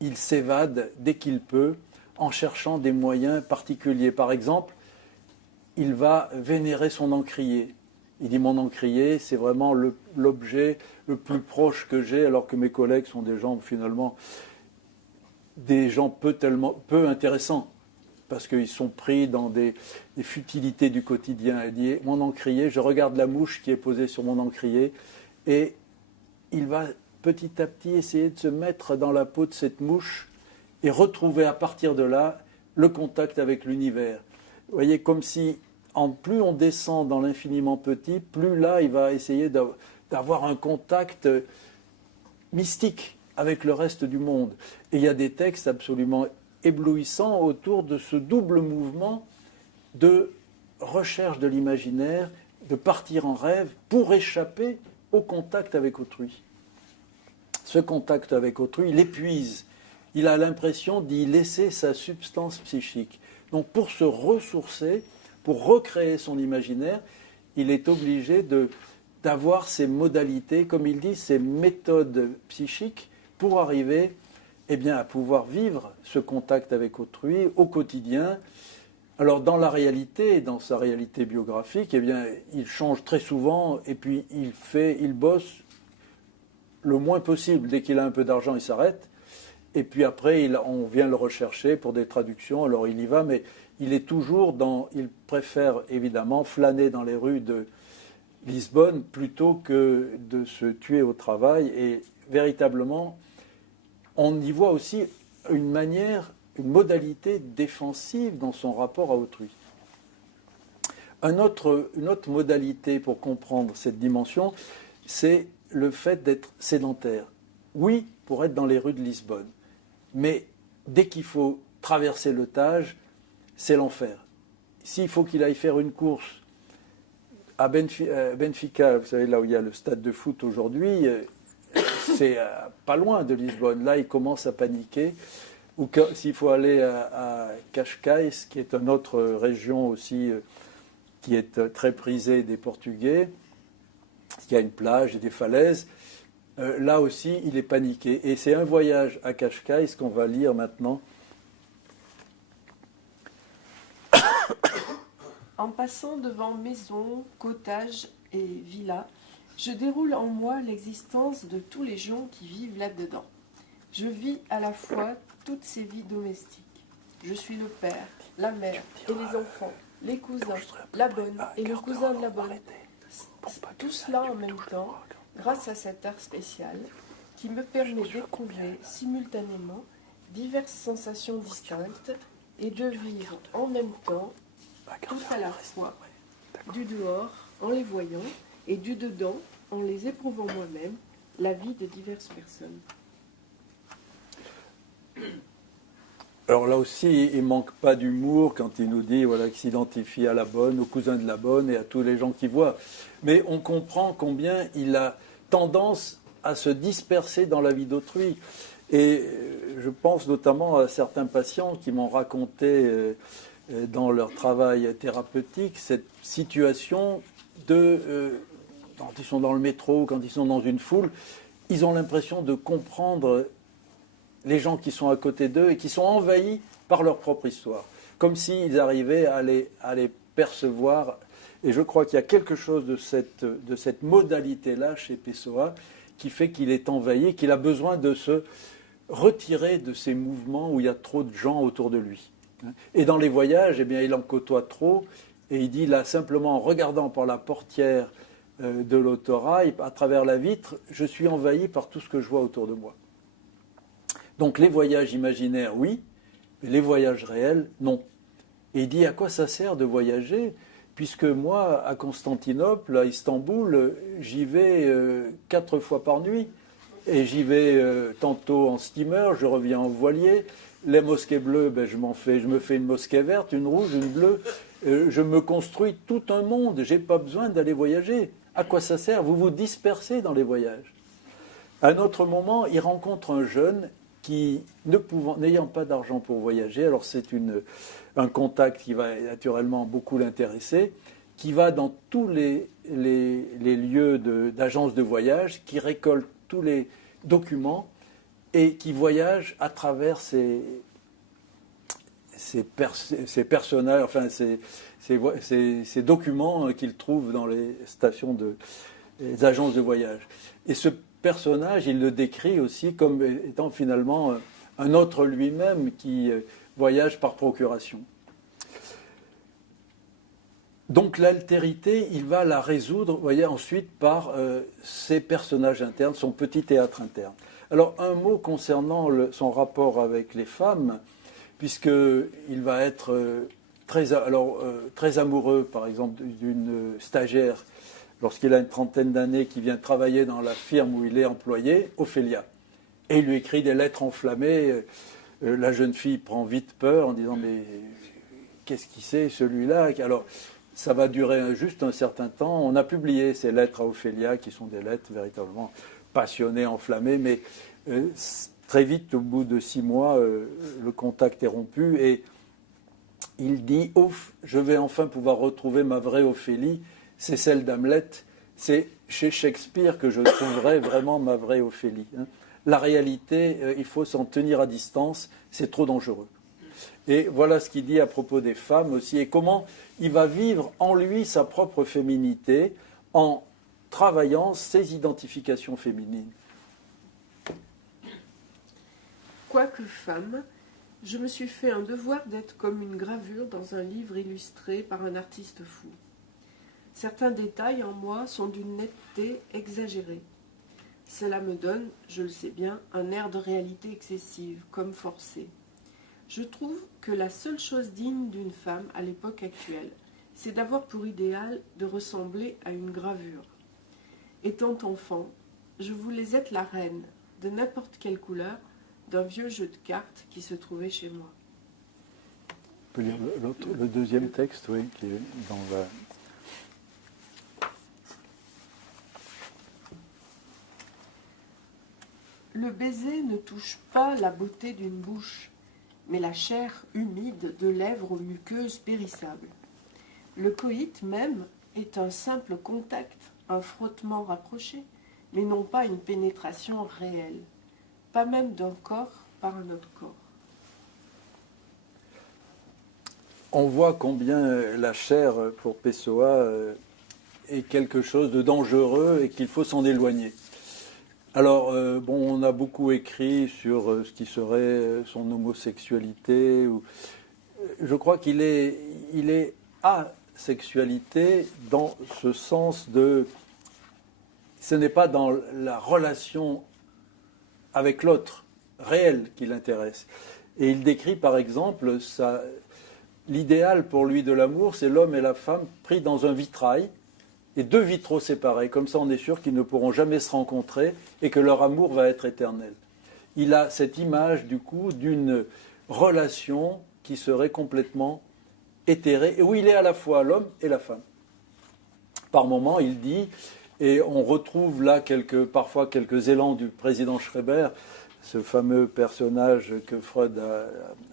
il s'évade dès qu'il peut en cherchant des moyens particuliers. Par exemple, il va vénérer son encrier. Il dit mon encrier, c'est vraiment l'objet le plus proche que j'ai, alors que mes collègues sont des gens finalement peu intéressants, parce qu'ils sont pris dans des futilités du quotidien. Il dit mon encrier, je regarde la mouche qui est posée sur mon encrier, et il va petit à petit essayer de se mettre dans la peau de cette mouche et retrouver à partir de là le contact avec l'univers. Vous voyez, comme si plus on descend dans l'infiniment petit, plus là il va essayer d'avoir un contact mystique avec le reste du monde. Et il y a des textes absolument éblouissants autour de ce double mouvement de recherche de l'imaginaire, de partir en rêve pour échapper au contact avec autrui. Ce contact avec autrui l'épuise. Il a l'impression d'y laisser sa substance psychique. Donc pour se ressourcer, pour recréer son imaginaire, il est obligé d'avoir ces modalités, comme il dit, ces méthodes psychiques pour arriver à pouvoir vivre ce contact avec autrui au quotidien. Alors dans la réalité, dans sa réalité biographique, il change très souvent et puis il bosse le moins possible. Dès qu'il a un peu d'argent, il s'arrête. Et puis après, on vient le rechercher pour des traductions. Alors il y va, mais il est toujours il préfère évidemment flâner dans les rues de Lisbonne plutôt que de se tuer au travail. Et véritablement, on y voit aussi une modalité défensive dans son rapport à autrui. Une autre modalité pour comprendre cette dimension, c'est le fait d'être sédentaire. Oui, pour être dans les rues de Lisbonne, mais dès qu'il faut traverser le Tage, c'est l'enfer. S'il faut qu'il aille faire une course à Benfica, vous savez, là où il y a le stade de foot aujourd'hui, c'est pas loin de Lisbonne. Là, il commence à paniquer. Ou s'il faut aller à Cascais, qui est une autre région aussi qui est très prisée des Portugais, qui a une plage et des falaises, là aussi, il est paniqué. Et c'est un voyage à Cascais qu'on va lire maintenant. En passant devant maisons, cottages et villas, je déroule en moi l'existence de tous les gens qui vivent là-dedans. Je vis à la fois toutes ces vies domestiques. Je suis le père, la mère et les enfants, les cousins, la bonne et le cousin de la bonne. Tout cela en même temps, grâce à cet art spécial qui me permet d'éprouver simultanément diverses sensations distinctes et de vivre en même temps, tout à la fois, du dehors en les voyant et du dedans en les éprouvant moi-même, la vie de diverses personnes. Alors là aussi, il ne manque pas d'humour quand il nous dit qu'il s'identifie à la bonne, au cousin de la bonne et à tous les gens qui voient. Mais on comprend combien il a tendance à se disperser dans la vie d'autrui. Et je pense notamment à certains patients qui m'ont raconté dans leur travail thérapeutique cette situation quand ils sont dans le métro, quand ils sont dans une foule, ils ont l'impression de comprendre les gens qui sont à côté d'eux et qui sont envahis par leur propre histoire, comme s'ils arrivaient à les percevoir. Et je crois qu'il y a quelque chose de cette modalité-là chez Pessoa qui fait qu'il est envahi, qu'il a besoin de se retirer de ces mouvements où il y a trop de gens autour de lui. Et dans les voyages, il en côtoie trop, et il dit là, simplement en regardant par la portière de l'autorail, à travers la vitre, je suis envahi par tout ce que je vois autour de moi. Donc les voyages imaginaires, oui, mais les voyages réels, non. Et il dit, à quoi ça sert de voyager ? Puisque moi, à Constantinople, à Istanbul, j'y vais 4 fois par nuit. Et j'y vais tantôt en steamer, je reviens en voilier. Les mosquées bleues, je me fais une mosquée verte, une rouge, une bleue. Je me construis tout un monde. Je n'ai pas besoin d'aller voyager. À quoi ça sert ? Vous vous dispersez dans les voyages. À un autre moment, il rencontre un jeune qui, n'ayant pas d'argent pour voyager, alors c'est un contact qui va naturellement beaucoup l'intéresser, qui va dans tous les lieux d'agences de voyage, qui récolte tous les documents et qui voyage à travers ces personnages, enfin ces documents qu'il trouve dans les stations les agences de voyage. Et ce personnage, il le décrit aussi comme étant finalement un autre lui-même qui voyage par procuration. Donc l'altérité, il va la résoudre, vous voyez, ensuite par ses personnages internes, son petit théâtre interne. Alors un mot concernant son rapport avec les femmes, puisqu'il va être très amoureux, par exemple, d'une stagiaire, lorsqu'il a une trentaine d'années, qui vient travailler dans la firme où il est employé, Ophélia. Et il lui écrit des lettres enflammées. La jeune fille prend vite peur en disant « Mais qu'est-ce qu'il c'est, celui-là ?» Alors, ça va durer juste un certain temps. On a publié ces lettres à Ophélia, qui sont des lettres véritablement passionnées, enflammées, mais très vite, au bout de 6 mois, le contact est rompu et il dit « Ouf, je vais enfin pouvoir retrouver ma vraie Ophélie, c'est celle d'Hamlet, c'est chez Shakespeare que je trouverai vraiment ma vraie Ophélie. La réalité, il faut s'en tenir à distance, c'est trop dangereux. » Et voilà ce qu'il dit à propos des femmes aussi, et comment il va vivre en lui sa propre féminité en travaillant ses identifications féminines. Quoique femme, je me suis fait un devoir d'être comme une gravure dans un livre illustré par un artiste fou. Certains détails en moi sont d'une netteté exagérée. Cela me donne, je le sais bien, un air de réalité excessive, comme forcé. Je trouve que la seule chose digne d'une femme à l'époque actuelle, c'est d'avoir pour idéal de ressembler à une gravure. Étant enfant, je voulais être la reine de n'importe quelle couleur d'un vieux jeu de cartes qui se trouvait chez moi. On peut lire le deuxième texte, oui, qui est dans la... Le baiser ne touche pas la beauté d'une bouche, mais la chair humide de lèvres muqueuses périssables. Le coït même est un simple contact, un frottement rapproché, mais non pas une pénétration réelle, pas même d'un corps par un autre corps. On voit combien la chair, pour Pessoa, est quelque chose de dangereux et qu'il faut s'en éloigner. Alors, on a beaucoup écrit sur ce qui serait son homosexualité. Je crois qu'il est asexualité dans ce sens de... Ce n'est pas dans la relation avec l'autre réel qui l'intéresse. Et il décrit par exemple l'idéal pour lui de l'amour, c'est l'homme et la femme pris dans un vitrail et 2 vitraux séparés. Comme ça, on est sûr qu'ils ne pourront jamais se rencontrer et que leur amour va être éternel. Il a cette image, du coup, d'une relation qui serait complètement éthérée, et où il est à la fois l'homme et la femme. Par moments, il dit, et on retrouve là parfois quelques élans du président Schreiber, ce fameux personnage que Freud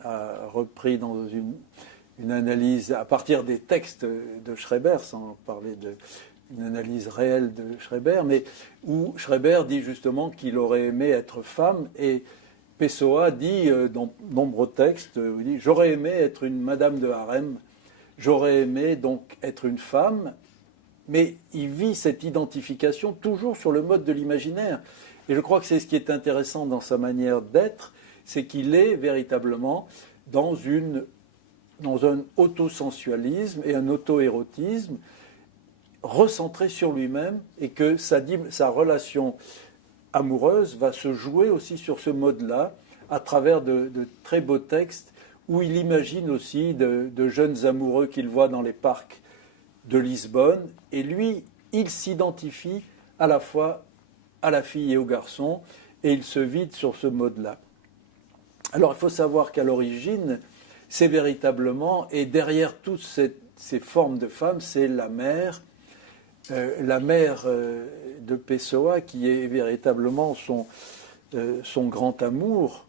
a repris dans une analyse à partir des textes de Schreiber, sans parler d'une analyse réelle de Schreiber, mais où Schreiber dit justement qu'il aurait aimé être femme, et Pessoa dit dans nombreux textes, il dit « J'aurais aimé être une madame de harem, j'aurais aimé donc être une femme », mais il vit cette identification toujours sur le mode de l'imaginaire. Et je crois que c'est ce qui est intéressant dans sa manière d'être, c'est qu'il est véritablement dans un autosensualisme et un auto-érotisme recentré sur lui-même, et que sa relation amoureuse va se jouer aussi sur ce mode-là, à travers de très beaux textes où il imagine aussi de jeunes amoureux qu'il voit dans les parcs de Lisbonne, et lui, il s'identifie à la fois à la fille et au garçon, et il se vide sur ce mode-là. Alors il faut savoir qu'à l'origine, c'est véritablement, et derrière toutes ces formes de femmes, c'est la mère de Pessoa qui est véritablement son grand amour,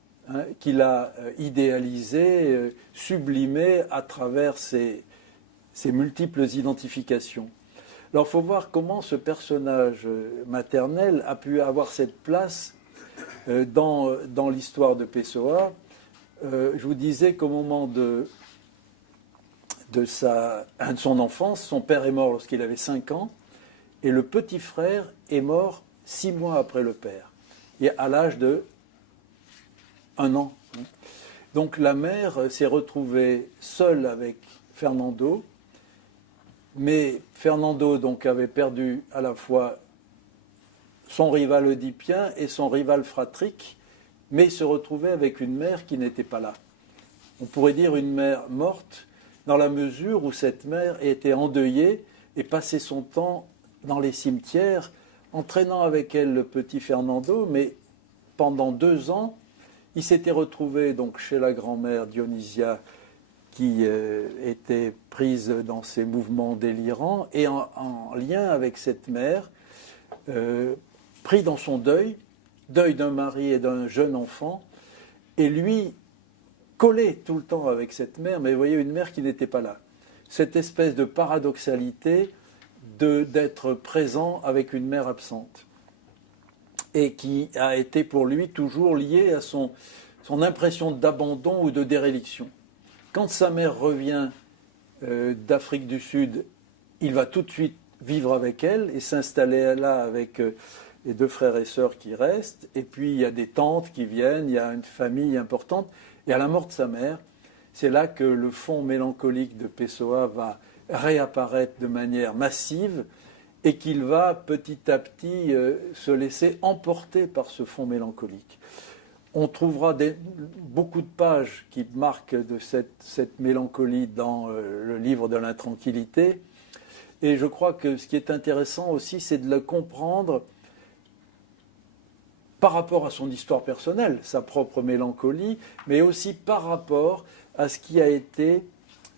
qu'il a idéalisé, sublimé à travers ses multiples identifications. Alors il faut voir comment ce personnage maternel a pu avoir cette place dans l'histoire de Pessoa. Je vous disais qu'au moment de son enfance, son père est mort lorsqu'il avait 5 ans, et le petit frère est mort 6 mois après le père, et à l'âge de 1 an. Donc la mère s'est retrouvée seule avec Fernando, mais Fernando donc avait perdu à la fois son rival oedipien et son rival fratrique, mais se retrouvait avec une mère qui n'était pas là. On pourrait dire une mère morte, dans la mesure où cette mère était endeuillée et passait son temps dans les cimetières, entraînant avec elle le petit Fernando, mais pendant 2 ans, il s'était retrouvé donc chez la grand-mère Dionysia, qui était prise dans ses mouvements délirants, et en lien avec cette mère, pris dans son deuil d'un mari et d'un jeune enfant, et lui collé tout le temps avec cette mère, mais vous voyez, une mère qui n'était pas là. Cette espèce de paradoxalité d'être présent avec une mère absente, et qui a été pour lui toujours liée à son impression d'abandon ou de déréliction. Quand sa mère revient d'Afrique du Sud, il va tout de suite vivre avec elle et s'installer là avec les 2 frères et sœurs qui restent. Et puis il y a des tantes qui viennent, il y a une famille importante. Et à la mort de sa mère, c'est là que le fond mélancolique de Pessoa va réapparaître de manière massive et qu'il va petit à petit se laisser emporter par ce fond mélancolique. On trouvera beaucoup de pages qui marquent de cette mélancolie dans le livre de l'intranquillité. Et je crois que ce qui est intéressant aussi, c'est de le comprendre par rapport à son histoire personnelle, sa propre mélancolie, mais aussi par rapport à ce qui a été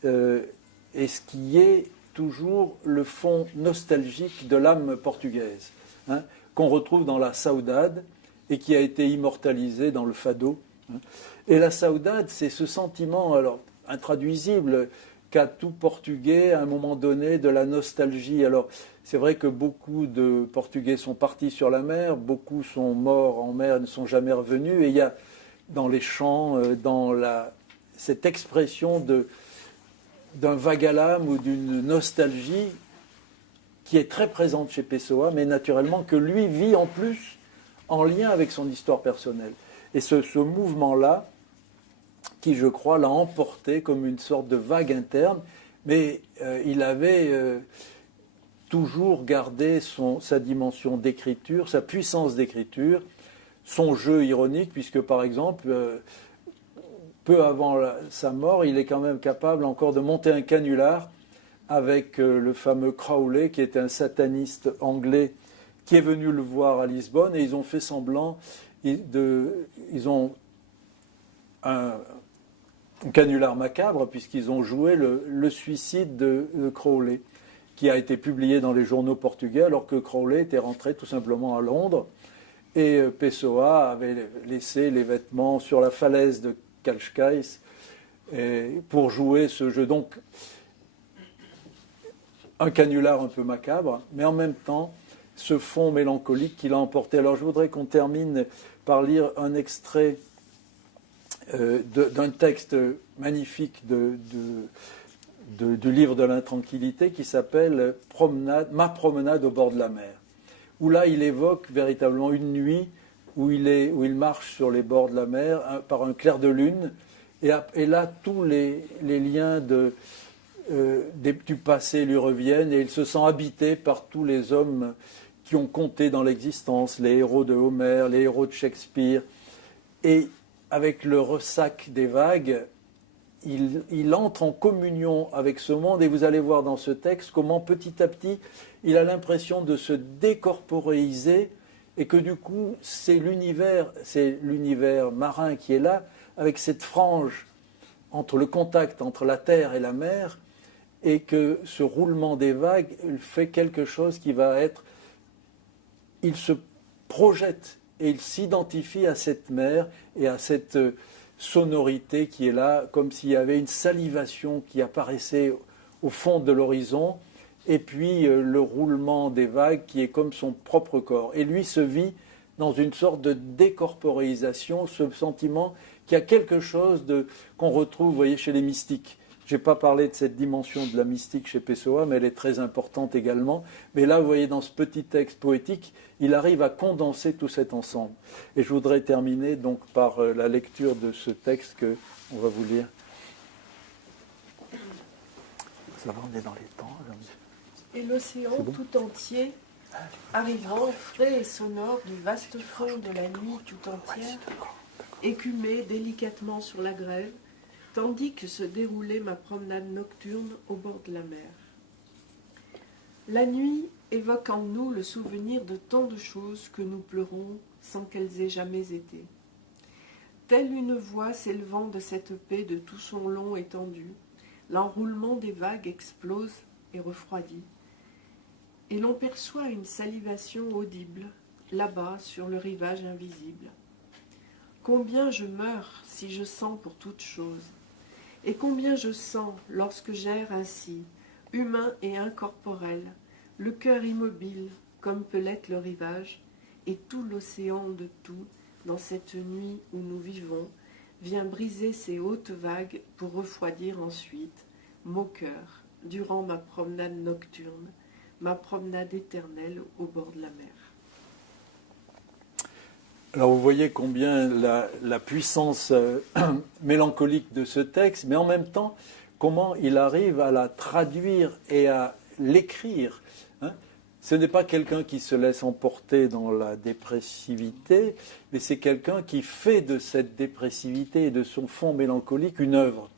et ce qui est toujours le fond nostalgique de l'âme portugaise, qu'on retrouve dans la Saudade et qui a été immortalisé dans le Fado. Et la Saudade, c'est ce sentiment alors intraduisible qu'a tout Portugais à un moment donné de la nostalgie. Alors c'est vrai que beaucoup de Portugais sont partis sur la mer, beaucoup sont morts en mer, ne sont jamais revenus, et il y a dans les chants, cette expression d'un vague à l'âme ou d'une nostalgie qui est très présente chez Pessoa, mais naturellement que lui vit en plus en lien avec son histoire personnelle. Et ce mouvement-là, qui je crois l'a emporté comme une sorte de vague interne, mais il avait toujours gardé sa dimension d'écriture, sa puissance d'écriture, son jeu ironique, puisque par exemple, peu avant sa mort, il est quand même capable encore de monter un canular avec le fameux Crowley, qui était un sataniste anglais, qui est venu le voir à Lisbonne, et ils ont fait semblant, ils ont un canular macabre, puisqu'ils ont joué le suicide de Crowley, qui a été publié dans les journaux portugais, alors que Crowley était rentré tout simplement à Londres, et Pessoa avait laissé les vêtements sur la falaise de Cascais pour jouer ce jeu. Donc, un canular un peu macabre, mais en même temps, ce fond mélancolique qui l'a emporté. Alors, je voudrais qu'on termine par lire un extrait d'un texte magnifique du livre de l'intranquillité qui s'appelle « Ma promenade au bord de la mer », où là, il évoque véritablement une nuit où il marche sur les bords de la mer par un clair de lune, et là, tous les liens du passé lui reviennent, et il se sent habité par tous les hommes qui ont compté dans l'existence, les héros de Homère, les héros de Shakespeare. Et avec le ressac des vagues, il entre en communion avec ce monde, et vous allez voir dans ce texte comment petit à petit, il a l'impression de se décorporéiser, et que du coup, c'est l'univers marin qui est là, avec cette frange entre le contact entre la terre et la mer, et que ce roulement des vagues fait quelque chose qui va être... Il se projette et il s'identifie à cette mer et à cette sonorité qui est là, comme s'il y avait une salivation qui apparaissait au fond de l'horizon, et puis le roulement des vagues qui est comme son propre corps. Et lui se vit dans une sorte de décorporéisation, ce sentiment qu'il y a quelque chose qu'on retrouve, vous voyez, chez les mystiques. Je n'ai pas parlé de cette dimension de la mystique chez Pessoa, mais elle est très importante également. Mais là, vous voyez, dans ce petit texte poétique, il arrive à condenser tout cet ensemble. Et je voudrais terminer donc par la lecture de ce texte qu'on va vous lire. Ça va, on est dans les temps. Et l'océan C'est bon. tout entier, arrivant frais et sonore du vaste fond de la nuit tout entière, écumait délicatement sur la grève, tandis que se déroulait ma promenade nocturne au bord de la mer. La nuit évoque en nous le souvenir de tant de choses que nous pleurons sans qu'elles aient jamais été. Telle une voix s'élevant de cette paix de tout son long étendu, l'enroulement des vagues explose et refroidit, et l'on perçoit une salivation audible, là-bas sur le rivage invisible. Combien je meurs si je sens pour toute chose, et combien je sens lorsque j'erre ainsi, humain et incorporel, le cœur immobile comme peut l'être le rivage, et tout l'océan de tout, dans cette nuit où nous vivons, vient briser ces hautes vagues pour refroidir ensuite mon cœur durant ma promenade nocturne, ma promenade éternelle au bord de la mer. Alors vous voyez combien la puissance mélancolique de ce texte, mais en même temps, comment il arrive à la traduire et à l'écrire. Ce n'est pas quelqu'un qui se laisse emporter dans la dépressivité, mais c'est quelqu'un qui fait de cette dépressivité et de son fond mélancolique une œuvre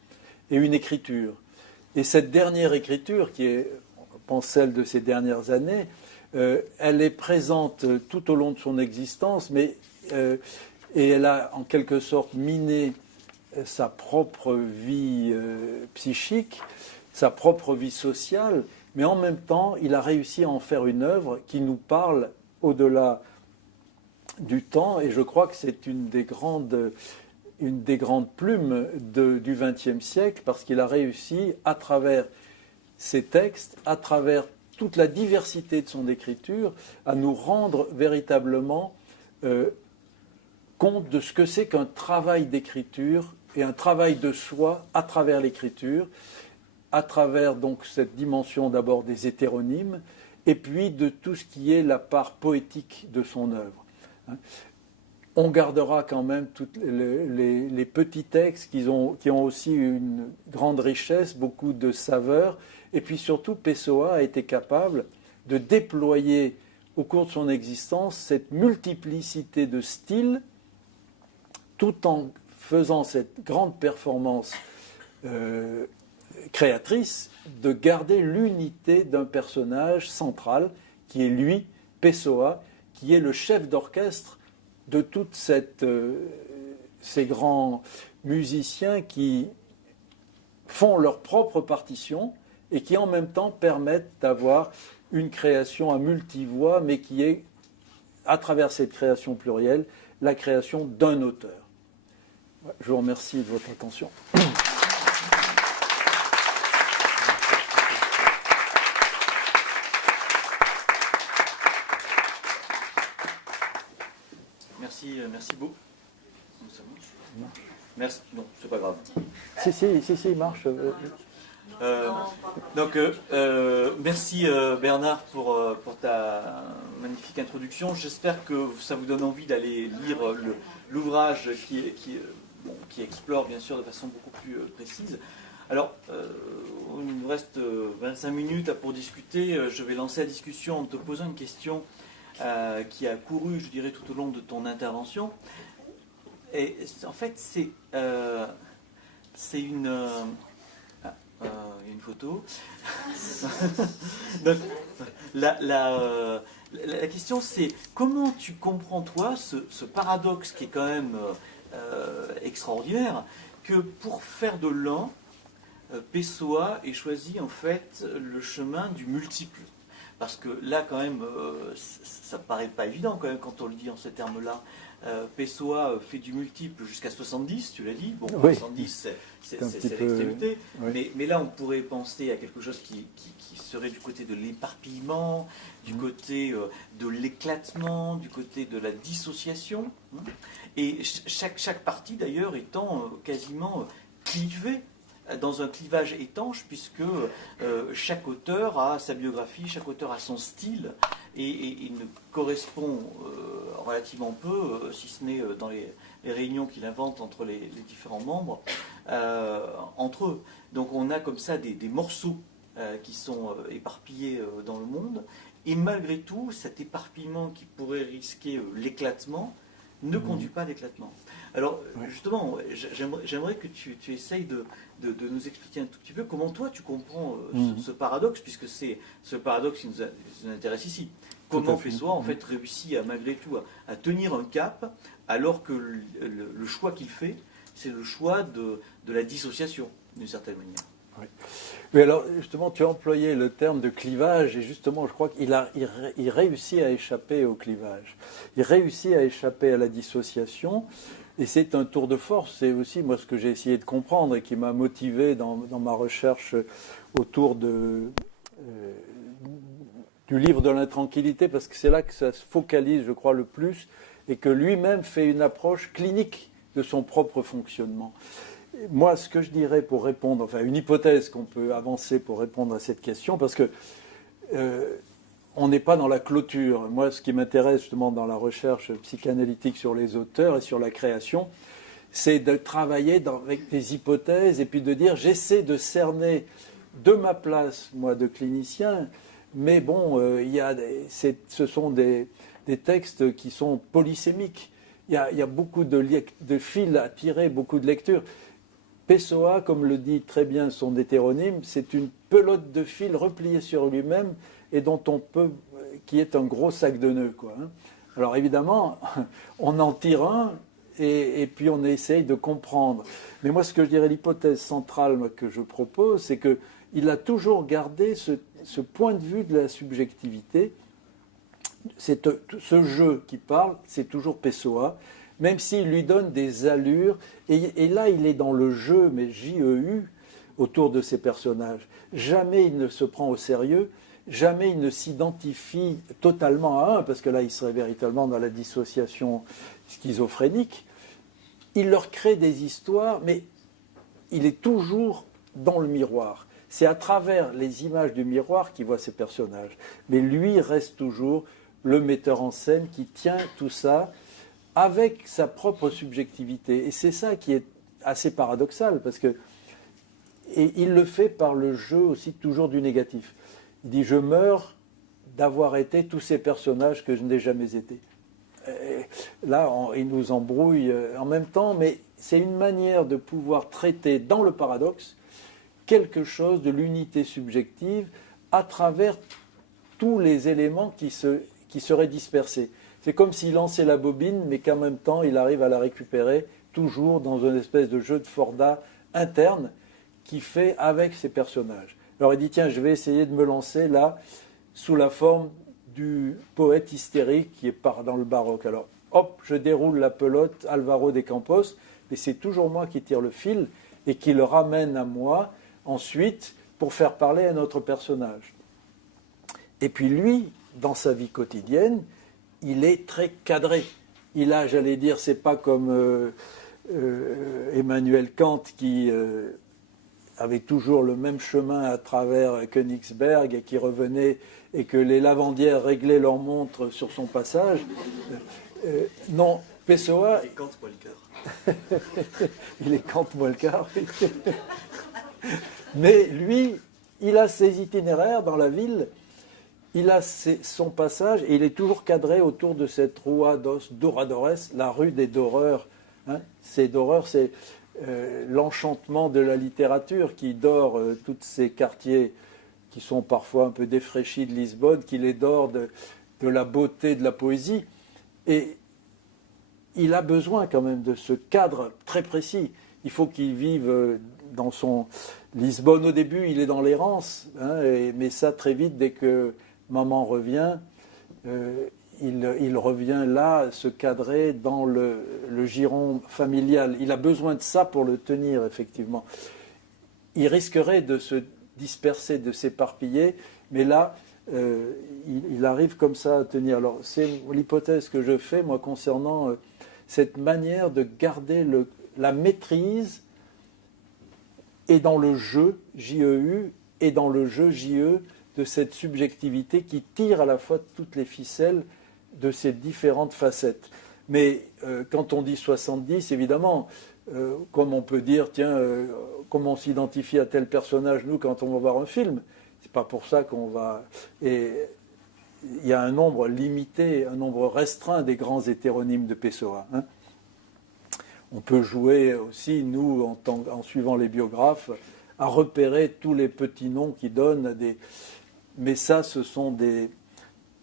et une écriture. Et cette dernière écriture, qui est, je pense, celle de ces dernières années, elle est présente tout au long de son existence, mais et elle a en quelque sorte miné sa propre vie psychique, sa propre vie sociale, mais en même temps, il a réussi à en faire une œuvre qui nous parle au-delà du temps, et je crois que c'est une des grandes plumes du XXe siècle, parce qu'il a réussi, à travers ses textes, à travers toute la diversité de son écriture, à nous rendre véritablement compte de ce que c'est qu'un travail d'écriture et un travail de soi à travers l'écriture, à travers donc cette dimension d'abord des hétéronymes, et puis de tout ce qui est la part poétique de son œuvre. On gardera quand même tous les petits textes qui ont aussi une grande richesse, beaucoup de saveur, et puis surtout Pessoa a été capable de déployer au cours de son existence cette multiplicité de styles, tout en faisant cette grande performance créatrice, de garder l'unité d'un personnage central, qui est lui, Pessoa, qui est le chef d'orchestre de toute ces grands musiciens qui font leur propre partition et qui en même temps permettent d'avoir une création à multivoix, mais qui est, à travers cette création plurielle, la création d'un auteur. Je vous remercie de votre attention. Merci beaucoup. Ça marche ? Merci. Non, c'est pas grave. Si, il marche. Merci Bernard pour ta magnifique introduction. J'espère que ça vous donne envie d'aller lire l'ouvrage qui explore bien sûr de façon beaucoup plus précise. Alors, il nous reste 25 minutes pour discuter. Je vais lancer la discussion en te posant une question qui a couru, je dirais, tout au long de ton intervention. Et en fait, c'est une... il y a une photo. Donc, la question, c'est comment tu comprends, toi, ce paradoxe qui est quand même extraordinaire, que pour faire de l'un, Pessoa ait choisi en fait le chemin du multiple. parce que là, quand même, ça ne paraît pas évident quand même quand on le dit en ces termes-là. Pessoa fait du multiple jusqu'à 70, tu l'as dit. Bon, oui. 70, c'est Un petit peu, l'extrémité. oui. Mais là, on pourrait penser à quelque chose qui serait du côté de l'éparpillement, du côté de l'éclatement, du côté de la dissociation. Et chaque partie, d'ailleurs, étant quasiment clivée dans un clivage étanche, puisque chaque auteur a sa biographie, chaque auteur a son style, et il ne correspond relativement peu, si ce n'est dans les réunions qu'il invente entre les différents membres, entre eux. Donc on a comme ça des morceaux qui sont éparpillés dans le monde, et malgré tout, cet éparpillement qui pourrait risquer l'éclatement ne conduit pas à l'éclatement. Alors, justement, j'aimerais que tu essayes de nous expliquer un tout petit peu comment toi tu comprends ce paradoxe, puisque c'est ce paradoxe qui nous intéresse ici. Comment Pessoa, en fait, réussit malgré tout à tenir un cap, alors que le choix qu'il fait, c'est le choix de la dissociation, d'une certaine manière. Oui, alors justement, tu as employé le terme de clivage, et justement, je crois qu'il il réussit à échapper au clivage. Il réussit à échapper à la dissociation, et c'est un tour de force. C'est aussi, moi, ce que j'ai essayé de comprendre et qui m'a motivé dans ma recherche autour du livre de l'intranquillité, parce que c'est là que ça se focalise, je crois, le plus, et que lui-même fait une approche clinique de son propre fonctionnement. Moi, ce que je dirais pour répondre, enfin une hypothèse qu'on peut avancer pour répondre à cette question, parce que on n'est pas dans la clôture. Moi, ce qui m'intéresse justement dans la recherche psychanalytique sur les auteurs et sur la création, c'est de travailler avec des hypothèses et puis de dire j'essaie de cerner de ma place, moi, de clinicien, mais bon, ce sont des textes qui sont polysémiques. Il y a beaucoup de fils à tirer, beaucoup de lectures. Pessoa, comme le dit très bien son hétéronyme, c'est une pelote de fil repliée sur lui-même et qui est un gros sac de nœuds, quoi. Alors évidemment, on en tire un et puis on essaye de comprendre. Mais moi, ce que je dirais, l'hypothèse centrale que je propose, c'est qu'il a toujours gardé ce point de vue de la subjectivité. Ce jeu qui parle, c'est toujours Pessoa, même s'il lui donne des allures, et là il est dans le jeu, mais J-E-U, autour de ses personnages. Jamais il ne se prend au sérieux, jamais il ne s'identifie totalement à un, parce que là il serait véritablement dans la dissociation schizophrénique. Il leur crée des histoires, mais il est toujours dans le miroir. C'est à travers les images du miroir qu'il voit ses personnages. Mais lui reste toujours le metteur en scène qui tient tout ça avec sa propre subjectivité. Et c'est ça qui est assez paradoxal, parce que et il le fait par le jeu aussi toujours du négatif. Il dit « je meurs d'avoir été tous ces personnages que je n'ai jamais été ». Là, il nous embrouille en même temps, mais c'est une manière de pouvoir traiter dans le paradoxe quelque chose de l'unité subjective à travers tous les éléments qui seraient dispersés. C'est comme s'il lançait la bobine, mais qu'en même temps, il arrive à la récupérer, toujours dans une espèce de jeu de Forda interne qu'il fait avec ses personnages. Alors il dit, tiens, je vais essayer de me lancer là, sous la forme du poète hystérique qui est dans le baroque. Alors, hop, je déroule la pelote, Álvaro de Campos, et c'est toujours moi qui tire le fil et qui le ramène à moi ensuite pour faire parler à notre personnage. Et puis lui, dans sa vie quotidienne, il est très cadré. Il a, j'allais dire, c'est pas comme Emmanuel Kant qui avait toujours le même chemin à travers Königsberg et qui revenait et que les lavandières réglaient leur montre sur son passage. Non, Pessoa... Et Kant Walker. Il est Kant Walker. Mais lui, il a ses itinéraires dans la ville. Il a son passage et il est toujours cadré autour de cette Rua dos Douradores, la rue des Doreurs. Ces Doreurs, c'est l'enchantement de la littérature qui dore tous ces quartiers qui sont parfois un peu défraîchis de Lisbonne, qui les dore de la beauté de la poésie. Et il a besoin quand même de ce cadre très précis. Il faut qu'il vive dans son... Lisbonne, au début, il est dans l'errance, mais ça, très vite, dès que Maman revient, il revient là, se cadrer dans le giron familial. Il a besoin de ça pour le tenir, effectivement. Il risquerait de se disperser, de s'éparpiller, mais là, il arrive comme ça à tenir. Alors, c'est l'hypothèse que je fais, moi, concernant cette manière de garder la maîtrise et dans le jeu, J-E-U, et dans le jeu, J-E, de cette subjectivité qui tire à la fois toutes les ficelles de ces différentes facettes. Mais quand on dit 70, évidemment, comme on peut dire, tiens, comment on s'identifie à tel personnage, nous, quand on va voir un film, c'est pas pour ça qu'on va... Et il y a un nombre limité, un nombre restreint des grands hétéronymes de Pessoa. Hein. On peut jouer aussi, nous, en suivant les biographes, à repérer tous les petits noms qui donnent des... Mais ça, ce sont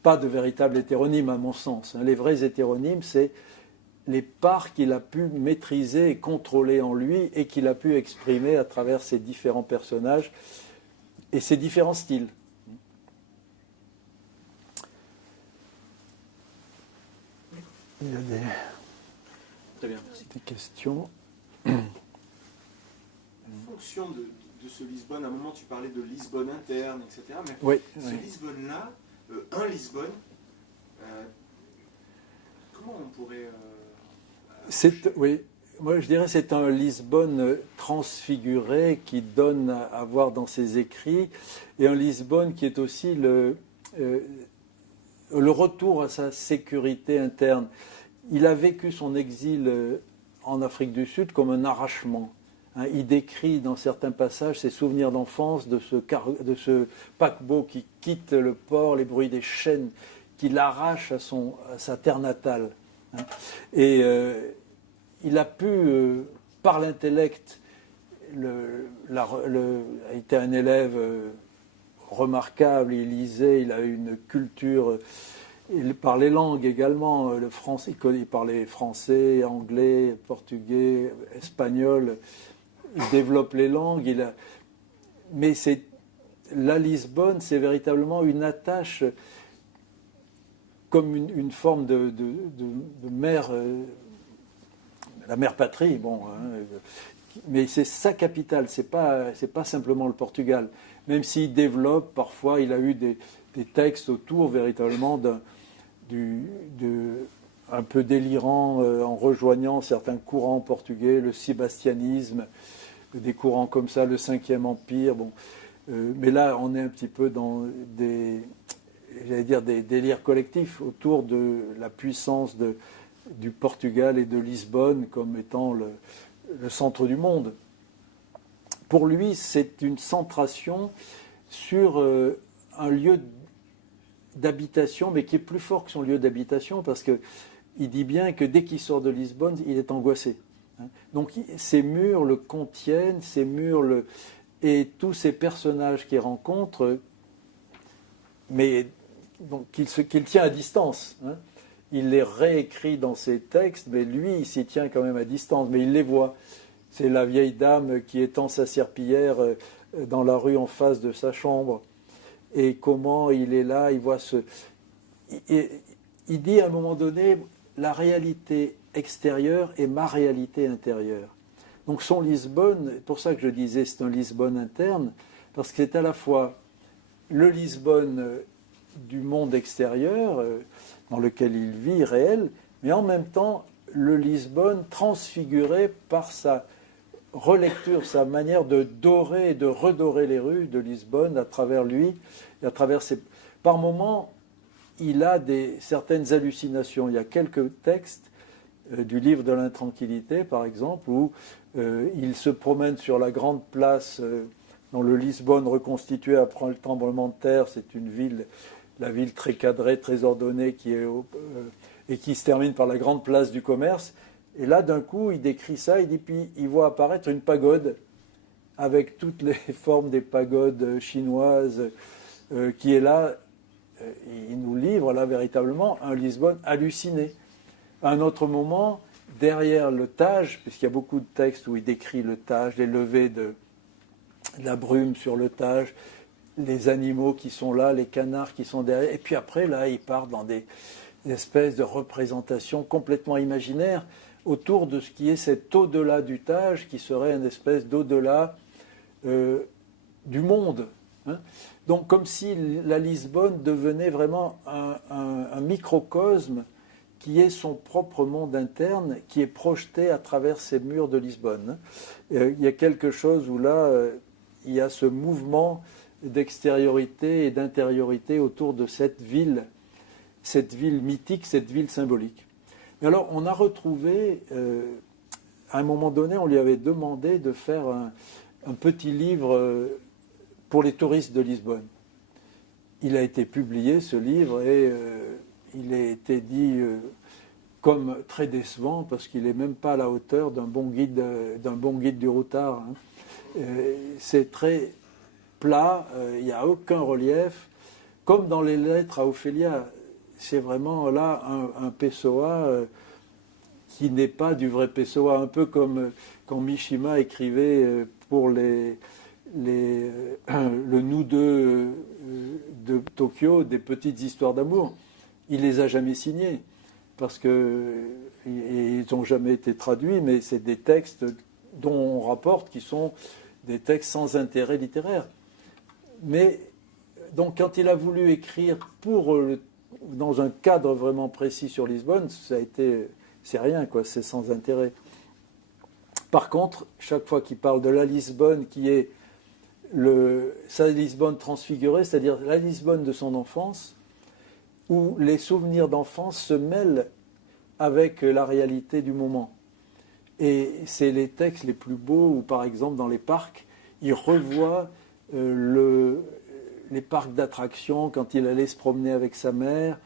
pas de véritables hétéronymes, à mon sens. Les vrais hétéronymes, c'est les parts qu'il a pu maîtriser et contrôler en lui et qu'il a pu exprimer à travers ses différents personnages et ses différents styles. Il y a Très bien, merci. des questions. En fonction de ce Lisbonne, à un moment tu parlais de Lisbonne interne, etc. Mais Oui, ce oui. Lisbonne-là, un Lisbonne, comment on pourrait... Oui, moi je dirais que c'est un Lisbonne transfiguré qui donne à voir dans ses écrits, et un Lisbonne qui est aussi le retour à sa sécurité interne. Il a vécu son exil en Afrique du Sud comme un arrachement. Hein, il décrit dans certains passages ses souvenirs d'enfance de ce paquebot qui quitte le port, les bruits des chaînes, qui l'arrache à sa terre natale. Hein. Et il a pu, par l'intellect, a été un élève remarquable, il lisait, il a eu une culture, il parlait langues également, le français, il parlait français, anglais, portugais, espagnol, il développe les langues, mais la Lisbonne, c'est véritablement une attache comme une forme de mère, la mère patrie, bon, hein, mais c'est sa capitale, c'est pas simplement le Portugal. Même s'il développe, parfois, il a eu des textes autour véritablement un peu délirants en rejoignant certains courants portugais, le sébastianisme, des courants comme ça, le 5e Empire. Bon. Mais là, on est un petit peu dans des délires collectifs autour de la puissance du Portugal et de Lisbonne comme étant le centre du monde. Pour lui, c'est une centration sur un lieu d'habitation, mais qui est plus fort que son lieu d'habitation, parce qu'il dit bien que dès qu'il sort de Lisbonne, il est angoissé. Donc ces murs le contiennent, ces murs et tous ces personnages qu'il rencontre, mais qu'il tient à distance. Hein. Il les réécrit dans ses textes, mais lui, il s'y tient quand même à distance, mais il les voit. C'est la vieille dame qui étend sa serpillière dans la rue en face de sa chambre. Et comment il est là, il voit il dit à un moment donné, la réalité extérieure est ma réalité intérieure. Donc son Lisbonne, c'est pour ça que je disais c'est un Lisbonne interne, parce que c'est à la fois le Lisbonne du monde extérieur, dans lequel il vit réel, mais en même temps le Lisbonne transfiguré par sa relecture, sa manière de dorer et de redorer les rues de Lisbonne à travers lui, et à travers Par moments, il a certaines hallucinations. Il y a quelques textes du livre de l'intranquillité, par exemple, où il se promène sur la grande place dans le Lisbonne reconstitué après le tremblement de terre. C'est une ville, la ville très cadrée, très ordonnée, et qui se termine par la grande place du commerce. Et là, d'un coup, il décrit ça, il dit, puis il voit apparaître une pagode avec toutes les formes des pagodes chinoises qui est là. Il nous livre là véritablement un Lisbonne halluciné. À un autre moment, derrière le Tage, puisqu'il y a beaucoup de textes où il décrit le Tage, les levées de la brume sur le Tage, les animaux qui sont là, les canards qui sont derrière. Et puis après, là, il part dans des espèces de représentations complètement imaginaires autour de ce qui est cet au-delà du Tage, qui serait une espèce d'au-delà du monde. Hein. Donc comme si la Lisbonne devenait vraiment un microcosme qui est son propre monde interne, qui est projeté à travers ces murs de Lisbonne. Il y a quelque chose où là, il y a ce mouvement d'extériorité et d'intériorité autour de cette ville mythique, cette ville symbolique. Et alors, on a retrouvé, à un moment donné, on lui avait demandé de faire un petit livre pour les touristes de Lisbonne. Il a été publié, ce livre, et il a été dit comme très décevant, parce qu'il n'est même pas à la hauteur d'un bon guide du routard. Hein. C'est très plat, il n'y a aucun relief, comme dans les lettres à Ophélia. C'est vraiment là un Pessoa qui n'est pas du vrai Pessoa, un peu comme quand Mishima écrivait pour le nous deux de Tokyo des petites histoires d'amour. Il les a jamais signées parce que ils n'ont jamais été traduits, mais c'est des textes dont on rapporte qui sont des textes sans intérêt littéraire. Mais donc quand il a voulu écrire dans un cadre vraiment précis sur Lisbonne, c'est rien, quoi, c'est sans intérêt. Par contre, chaque fois qu'il parle de la Lisbonne qui est sa Lisbonne transfigurée, c'est-à-dire la Lisbonne de son enfance, où les souvenirs d'enfance se mêlent avec la réalité du moment. Et c'est les textes les plus beaux où, par exemple, dans les parcs, il revoit les parcs d'attractions quand il allait se promener avec sa mère.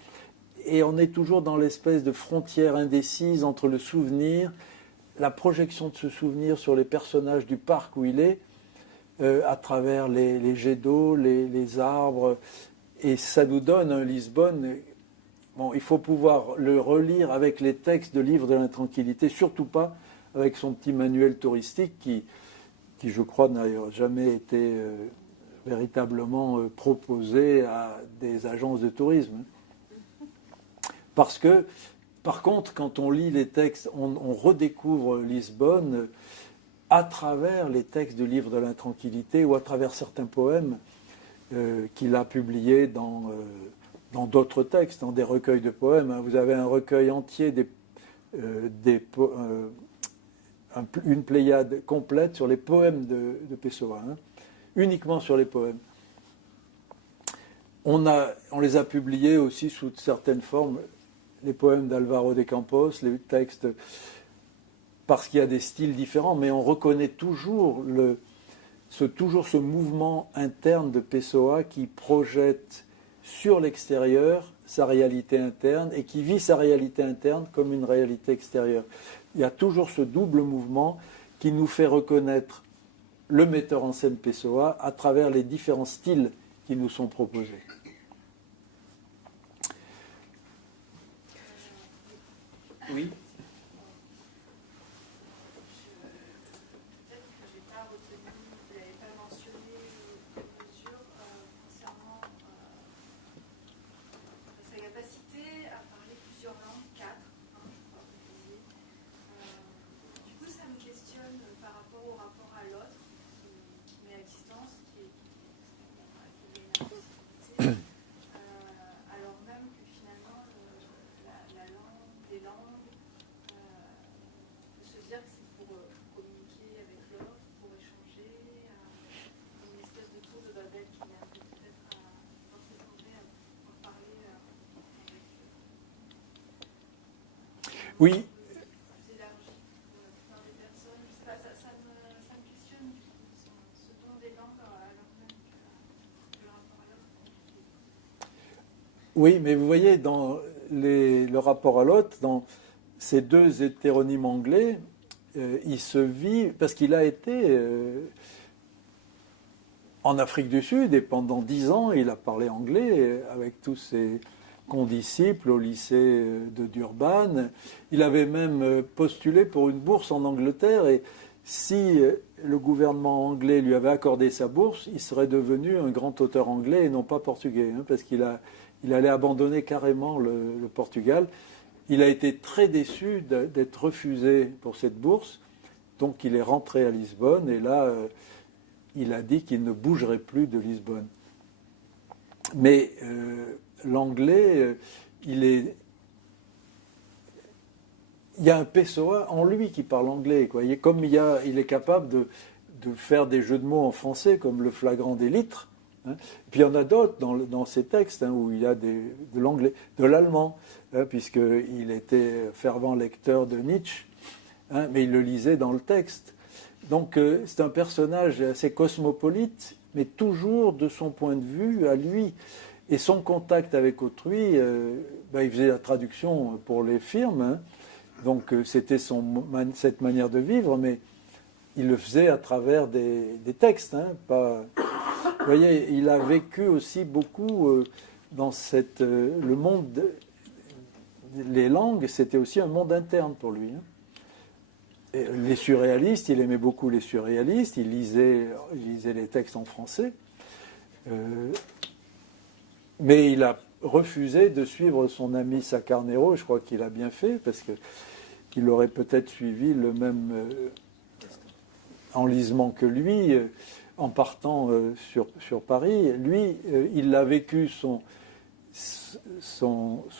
Et on est toujours dans l'espèce de frontière indécise entre le souvenir, la projection de ce souvenir sur les personnages du parc où il est, à travers les jets d'eau, les arbres. Et ça nous donne un Lisbonne. Bon, il faut pouvoir le relire avec les textes de Livre de l'Intranquillité, surtout pas avec son petit manuel touristique qui je crois, n'a jamais été véritablement proposé à des agences de tourisme. Parce que, par contre, quand on lit les textes, on redécouvre Lisbonne à travers les textes de Livre de l'Intranquillité ou à travers certains poèmes qu'il a publiés dans d'autres textes, dans des recueils de poèmes. Vous avez un recueil entier, une pléiade complète sur les poèmes de Pessoa, hein, uniquement sur les poèmes. On les a publiés aussi sous certaines formes, les poèmes d'Alvaro de Campos, les textes, parce qu'il y a des styles différents, mais on reconnaît toujours ce mouvement interne de Pessoa qui projette sur l'extérieur sa réalité interne et qui vit sa réalité interne comme une réalité extérieure. Il y a toujours ce double mouvement qui nous fait reconnaître le metteur en scène Pessoa à travers les différents styles qui nous sont proposés. Oui. Oui. Oui, mais vous voyez, dans le rapport à l'autre, dans ces deux hétéronymes anglais, il se vit, parce qu'il a été en Afrique du Sud, et pendant 10 ans, il a parlé anglais avec tous ses condisciples au lycée de Durban. Il avait même postulé pour une bourse en Angleterre, et si le gouvernement anglais lui avait accordé sa bourse, il serait devenu un grand auteur anglais et non pas portugais, hein, parce qu'il allait abandonner carrément le Portugal. Il a été très déçu d'être refusé pour cette bourse, donc il est rentré à Lisbonne et là, il a dit qu'il ne bougerait plus de Lisbonne. Mais l'anglais, il y a un Pessoa en lui qui parle anglais, quoi. Comme il est capable de faire des jeux de mots en français, comme le flagrant des litres. Hein. Et puis il y en a d'autres dans ces textes hein, où il y a de l'anglais, de l'allemand, hein, puisqu'il était fervent lecteur de Nietzsche, hein, mais il le lisait dans le texte. Donc c'est un personnage assez cosmopolite, mais toujours de son point de vue à lui. Et son contact avec autrui, il faisait la traduction pour les firmes, hein. Donc c'était cette manière de vivre, mais il le faisait à travers des textes. Hein, vous voyez, il a vécu aussi beaucoup dans le monde. Les langues, c'était aussi un monde interne pour lui. Hein. Et les surréalistes, il aimait beaucoup les surréalistes, il lisait les textes en français. Mais il a refusé de suivre son ami Sacarnero, je crois qu'il a bien fait, parce qu'il aurait peut-être suivi le même enlisement que lui, en partant sur Paris. Lui, il a vécu son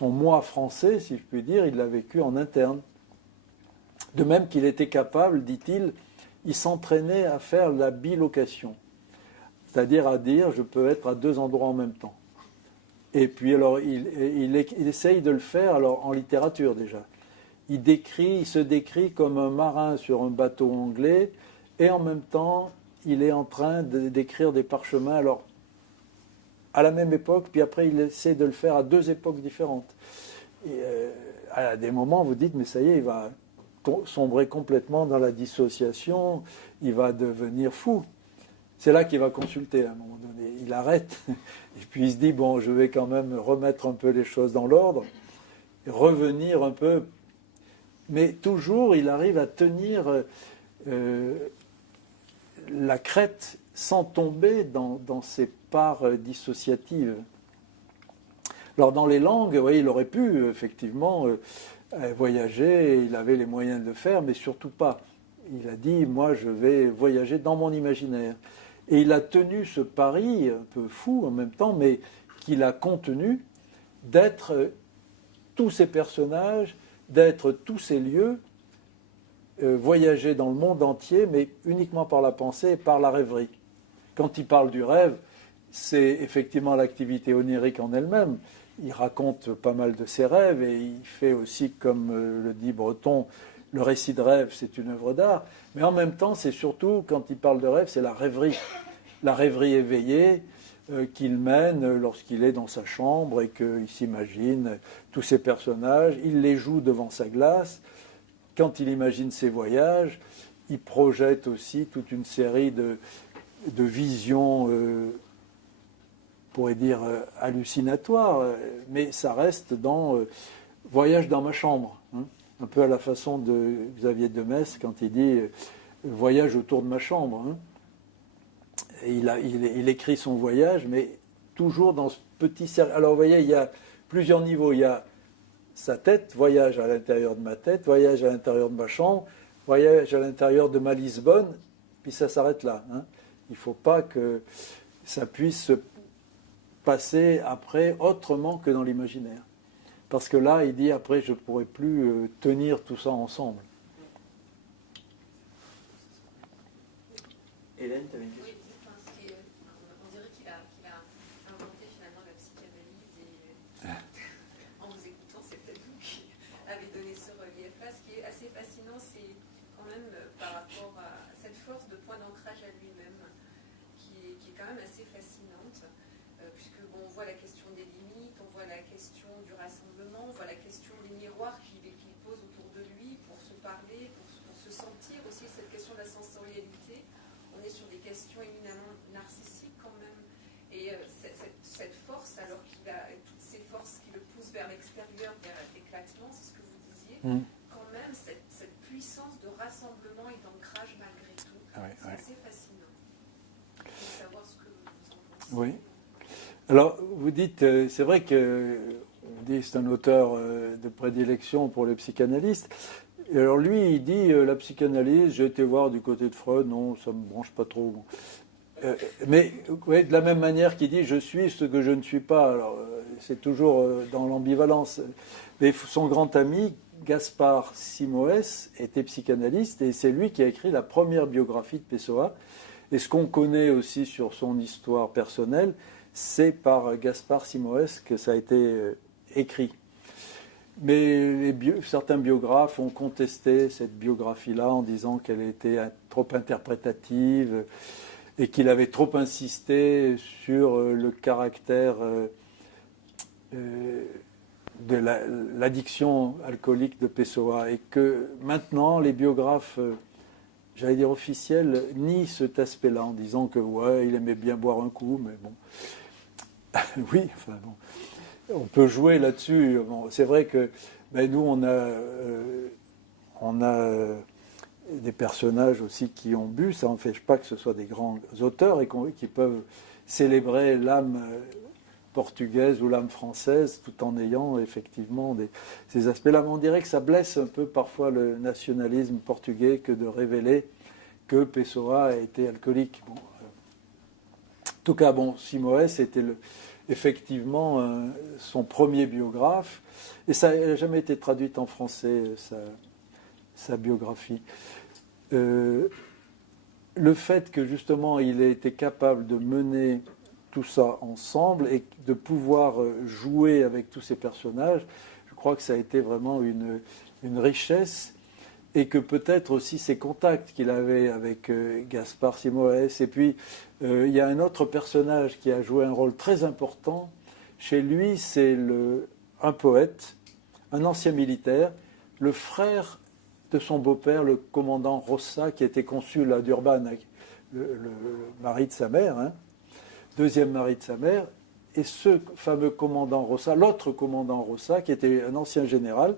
moi français, si je puis dire, il l'a vécu en interne. De même qu'il était capable, dit-il, il s'entraînait à faire la bilocation, c'est-à-dire à dire je peux être à deux endroits en même temps. Et puis alors il essaye de le faire alors en littérature déjà. Il se décrit comme un marin sur un bateau anglais et en même temps il est en train d'écrire des parchemins alors à la même époque, puis après il essaie de le faire à deux époques différentes. Et, à des moments vous dites mais ça y est, il va sombrer complètement dans la dissociation, il va devenir fou. C'est là qu'il va consulter à un moment donné. Il arrête et puis il se dit bon, je vais quand même remettre un peu les choses dans l'ordre, revenir un peu. Mais toujours, il arrive à tenir la crête sans tomber dans ces parts dissociatives. Alors dans les langues, vous voyez, il aurait pu effectivement voyager, il avait les moyens de le faire, mais surtout pas. Il a dit, moi je vais voyager dans mon imaginaire. Et il a tenu ce pari, un peu fou en même temps, mais qu'il a contenu, d'être tous ces personnages, d'être tous ces lieux, voyager dans le monde entier, mais uniquement par la pensée et par la rêverie. Quand il parle du rêve, c'est effectivement l'activité onirique en elle-même. Il raconte pas mal de ses rêves et il fait aussi, comme le dit Breton, le récit de rêve, c'est une œuvre d'art. Mais en même temps, c'est surtout, quand il parle de rêve, c'est la rêverie éveillée qu'il mène lorsqu'il est dans sa chambre et qu'il s'imagine tous ces personnages. Il les joue devant sa glace. Quand il imagine ses voyages, il projette aussi toute une série de visions, on pourrait dire, hallucinatoires, mais ça reste dans Voyage dans ma chambre, hein, un peu à la façon de Xavier de Metz quand il dit Voyage autour de ma chambre. Hein. Et il écrit son voyage, mais toujours dans ce petit cercle. Alors vous voyez, il y a plusieurs niveaux. Il y a sa tête, voyage à l'intérieur de ma tête, voyage à l'intérieur de ma chambre, voyage à l'intérieur de ma Lisbonne, puis ça s'arrête là. Hein. Il ne faut pas que ça puisse se passer après autrement que dans l'imaginaire. Parce que là, il dit après, je ne pourrai plus tenir tout ça ensemble. Hélène, tu avais une question? On dirait qu'il a inventé finalement la psychanalyse et en vous écoutant, c'est peut-être vous qui avez donné ce relief-là. Ce qui est assez fascinant, c'est quand même par rapport à cette force de point d'ancrage à lui-même qui est quand même assez fascinante, puisque bon, on voit la question des limites, on voit la question du rassemblement, on voit la question des miroirs qu'il pose autour de lui pour se parler, pour se sentir aussi, cette question de la sensorialité. On est sur des questions éminemment narcissiques quand même. Et cette force, alors qu'il a toutes ces forces qui le poussent vers l'extérieur, vers l'éclatement, c'est ce que vous disiez, quand même cette puissance de rassemblement et d'ancrage malgré Oui. Alors, vous dites, c'est vrai que on dit c'est un auteur de prédilection pour les psychanalystes. Et alors lui, il dit la psychanalyse, j'ai été voir du côté de Freud, non, ça me branche pas trop. Bon. Mais ouais, de la même manière qu'il dit je suis ce que je ne suis pas. Alors c'est toujours dans l'ambivalence. Mais son grand ami Gaspard Simoes était psychanalyste et c'est lui qui a écrit la première biographie de Pessoa. Et ce qu'on connaît aussi sur son histoire personnelle, c'est par Gaspard Simoes que ça a été écrit. Mais certains biographes ont contesté cette biographie-là en disant qu'elle était trop interprétative et qu'il avait trop insisté sur le caractère de l'addiction alcoolique de Pessoa et que maintenant les biographes, j'allais dire officiels, nient cet aspect-là en disant que ouais, il aimait bien boire un coup, mais bon, oui, enfin bon. On peut jouer là-dessus. Bon, c'est vrai que nous, on a des personnages aussi qui ont bu. Ça n'empêche pas que ce soit des grands auteurs et qui peuvent célébrer l'âme portugaise ou l'âme française tout en ayant effectivement ces aspects-là. Mais on dirait que ça blesse un peu parfois le nationalisme portugais que de révéler que Pessoa a été alcoolique. Bon, en tout cas, Simoes était effectivement son premier biographe, et ça n'a jamais été traduit en français, sa biographie. Le fait que justement il ait été capable de mener tout ça ensemble et de pouvoir jouer avec tous ces personnages, je crois que ça a été vraiment une richesse, et que peut-être aussi ses contacts qu'il avait avec Gaspard Simoes. Et puis, il y a un autre personnage qui a joué un rôle très important chez lui, c'est un poète, un ancien militaire, le frère de son beau-père, le commandant Rossa, qui était consul à Durban, le mari de sa mère, hein, deuxième mari de sa mère, et ce fameux commandant Rossa, l'autre commandant Rossa, qui était un ancien général,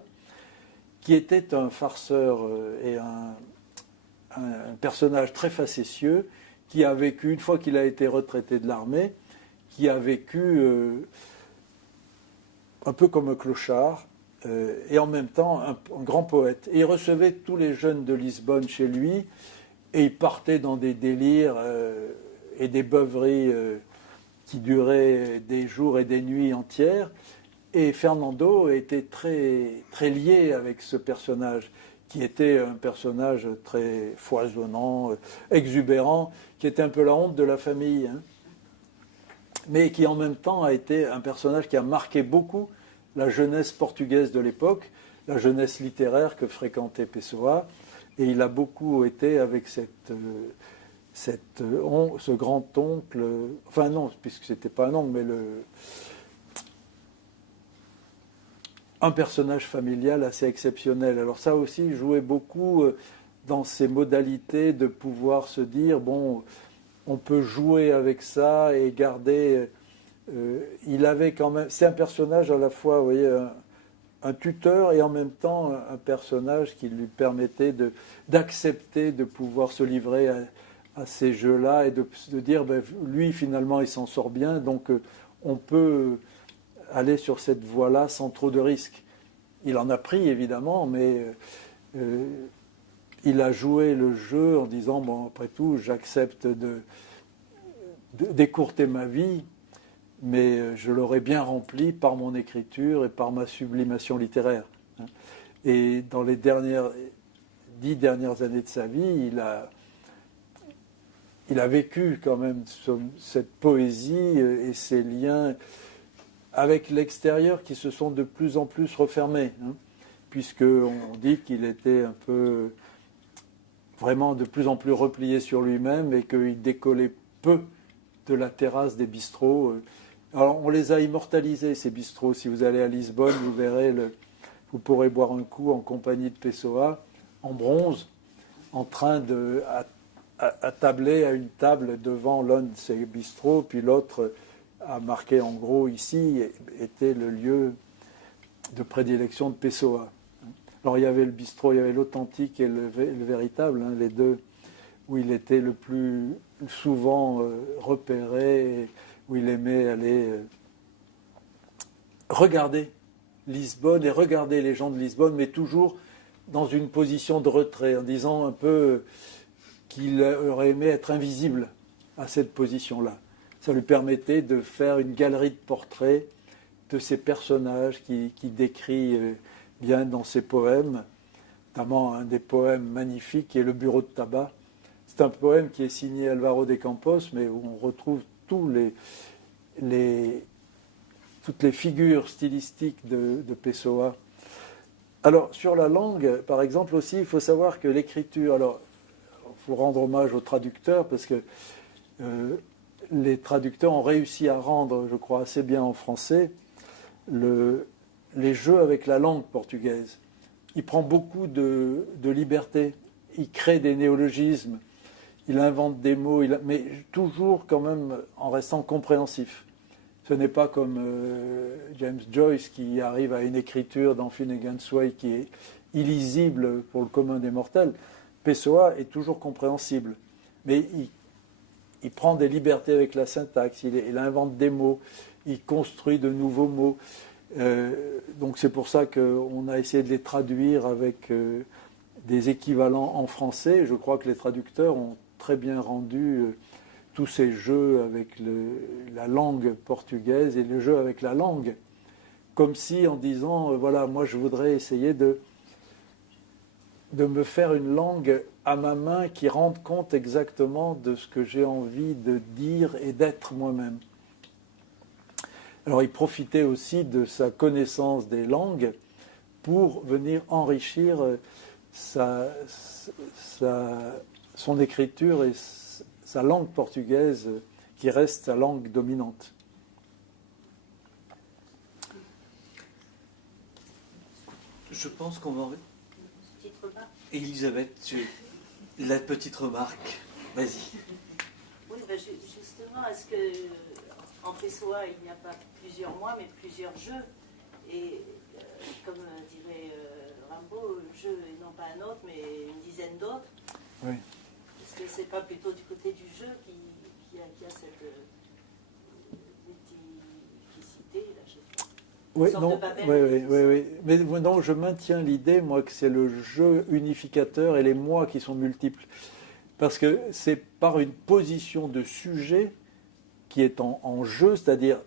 qui était un farceur et un personnage très facétieux, qui a vécu, une fois qu'il a été retraité de l'armée, qui a vécu un peu comme un clochard, et en même temps un grand poète. Et il recevait tous les jeunes de Lisbonne chez lui, et il partait dans des délires et des beuveries qui duraient des jours et des nuits entières. Et Fernando était très, très lié avec ce personnage, qui était un personnage très foisonnant, exubérant, qui était un peu la honte de la famille, hein, mais qui en même temps a été un personnage qui a marqué beaucoup la jeunesse portugaise de l'époque, la jeunesse littéraire que fréquentait Pessoa, et il a beaucoup été avec ce grand-oncle, enfin non, puisque c'était pas un oncle, mais un personnage familial assez exceptionnel. Alors ça aussi jouait beaucoup dans ces modalités de pouvoir se dire, bon, on peut jouer avec ça et garder... il avait quand même... C'est un personnage à la fois, vous voyez, un tuteur et en même temps un personnage qui lui permettait d'accepter de pouvoir se livrer à ces jeux-là et de dire, ben, lui finalement il s'en sort bien, donc on peut aller sur cette voie-là sans trop de risques. Il en a pris évidemment, mais il a joué le jeu en disant, bon, après tout, j'accepte d'écourter ma vie, mais je l'aurais bien rempli par mon écriture et par ma sublimation littéraire. Et dans les 10 dernières années de sa vie, il a vécu quand même cette poésie et ces liens avec l'extérieur qui se sont de plus en plus refermés, hein, puisqu'on dit qu'il était un peu vraiment de plus en plus replié sur lui-même et qu'il décollait peu de la terrasse des bistrots. Alors on les a immortalisés, ces bistrots. Si vous allez à Lisbonne, vous verrez, vous pourrez boire un coup en compagnie de Pessoa, en bronze, en train de attabler à une table devant l'un de ces bistrots, puis l'autre a marqué en gros ici, était le lieu de prédilection de Pessoa. Alors il y avait le bistrot, il y avait l'authentique et le véritable, hein, les deux, où il était le plus souvent repéré, où il aimait aller regarder Lisbonne et regarder les gens de Lisbonne, mais toujours dans une position de retrait, en disant un peu qu'il aurait aimé être invisible à cette position-là. Ça lui permettait de faire une galerie de portraits de ces personnages qui décrit bien dans ses poèmes, notamment un des poèmes magnifiques qui est Le Bureau de tabac. C'est un poème qui est signé Álvaro de Campos, mais où on retrouve toutes les figures stylistiques de Pessoa. Alors, sur la langue, par exemple, aussi, il faut savoir que l'écriture... Alors, il faut rendre hommage aux traducteurs, parce que les traducteurs ont réussi à rendre, je crois, assez bien en français, les jeux avec la langue portugaise. Il prend beaucoup de liberté, il crée des néologismes, il invente des mots, mais toujours quand même en restant compréhensif. Ce n'est pas comme James Joyce qui arrive à une écriture dans Finnegan's Wake qui est illisible pour le commun des mortels. Pessoa est toujours compréhensible, mais il prend des libertés avec la syntaxe, il invente des mots, il construit de nouveaux mots. Donc c'est pour ça qu'on a essayé de les traduire avec des équivalents en français. Je crois que les traducteurs ont très bien rendu tous ces jeux avec la langue portugaise et le jeu avec la langue, comme si en disant, voilà, moi je voudrais essayer de me faire une langue à ma main qui rende compte exactement de ce que j'ai envie de dire et d'être moi-même. Alors il profitait aussi de sa connaissance des langues pour venir enrichir son écriture et sa langue portugaise qui reste sa langue dominante. Je pense qu'on va en... Elisabeth, la petite remarque. Vas-y. Oui, justement, est-ce que en Pessoa, il n'y a pas plusieurs mois, mais plusieurs jeux? Et comme dirait Rimbaud, le jeu est non pas un autre, mais une dizaine d'autres. Oui. Est-ce que c'est pas plutôt du côté du jeu qui a cette multiplicité là, Oui, non, oui. Mais non, je maintiens l'idée, moi, que c'est le jeu unificateur et les moi qui sont multiples. Parce que c'est par une position de sujet qui est en jeu, c'est-à-dire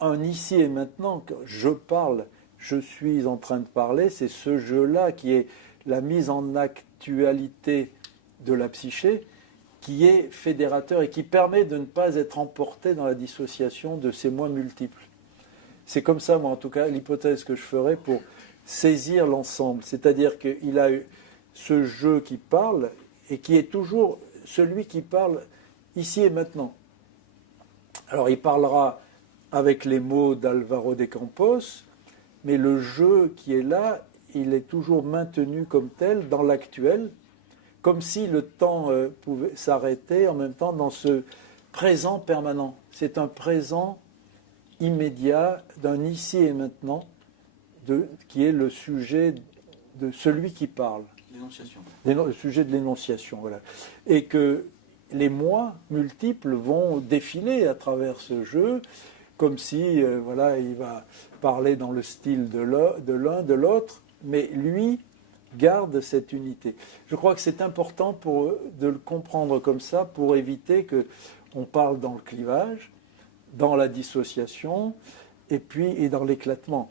un ici et maintenant, que je parle, je suis en train de parler, c'est ce jeu-là qui est la mise en actualité de la psyché, qui est fédérateur et qui permet de ne pas être emporté dans la dissociation de ces moi multiples. C'est comme ça, moi, en tout cas, l'hypothèse que je ferais pour saisir l'ensemble. C'est-à-dire qu'il a eu ce jeu qui parle et qui est toujours celui qui parle ici et maintenant. Alors, il parlera avec les mots d'Álvaro de Campos, mais le jeu qui est là, il est toujours maintenu comme tel dans l'actuel, comme si le temps pouvait s'arrêter en même temps dans ce présent permanent. C'est un présent immédiat d'un ici et maintenant qui est le sujet de celui qui parle. L'énonciation. Le sujet de l'énonciation, voilà. Et que les moi multiples vont défiler à travers ce jeu, comme si, voilà, il va parler dans le style de l'un, de l'autre, mais lui garde cette unité. Je crois que c'est important de le comprendre comme ça pour éviter qu'on parle dans le clivage, dans la dissociation et dans l'éclatement.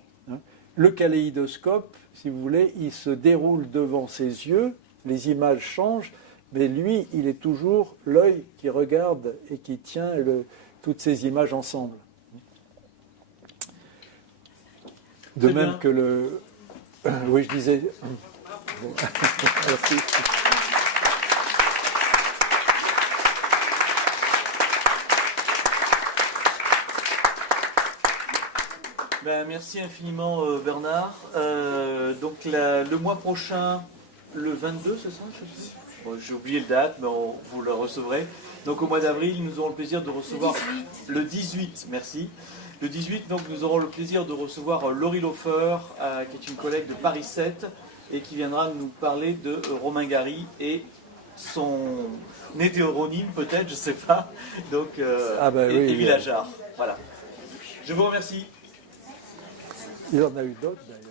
Le kaléidoscope, si vous voulez, il se déroule devant ses yeux, les images changent, mais lui, il est toujours l'œil qui regarde et qui tient toutes ces images ensemble. De Très même bien. que le... Oui, je disais... Bon. Merci. Merci infiniment Bernard. Donc le mois prochain, le 22, c'est ça? Bon, j'ai oublié le date, mais vous le recevrez. Donc au mois d'avril, nous aurons le plaisir de recevoir... Le 18, merci. Le 18, donc, nous aurons le plaisir de recevoir Laurie Laufer, qui est une collègue de Paris 7, et qui viendra nous parler de Romain Gary et son hétéronyme peut-être, je sais pas. Donc, et Villajard. Voilà. Je vous remercie. Il en a eu d'autres d'ailleurs.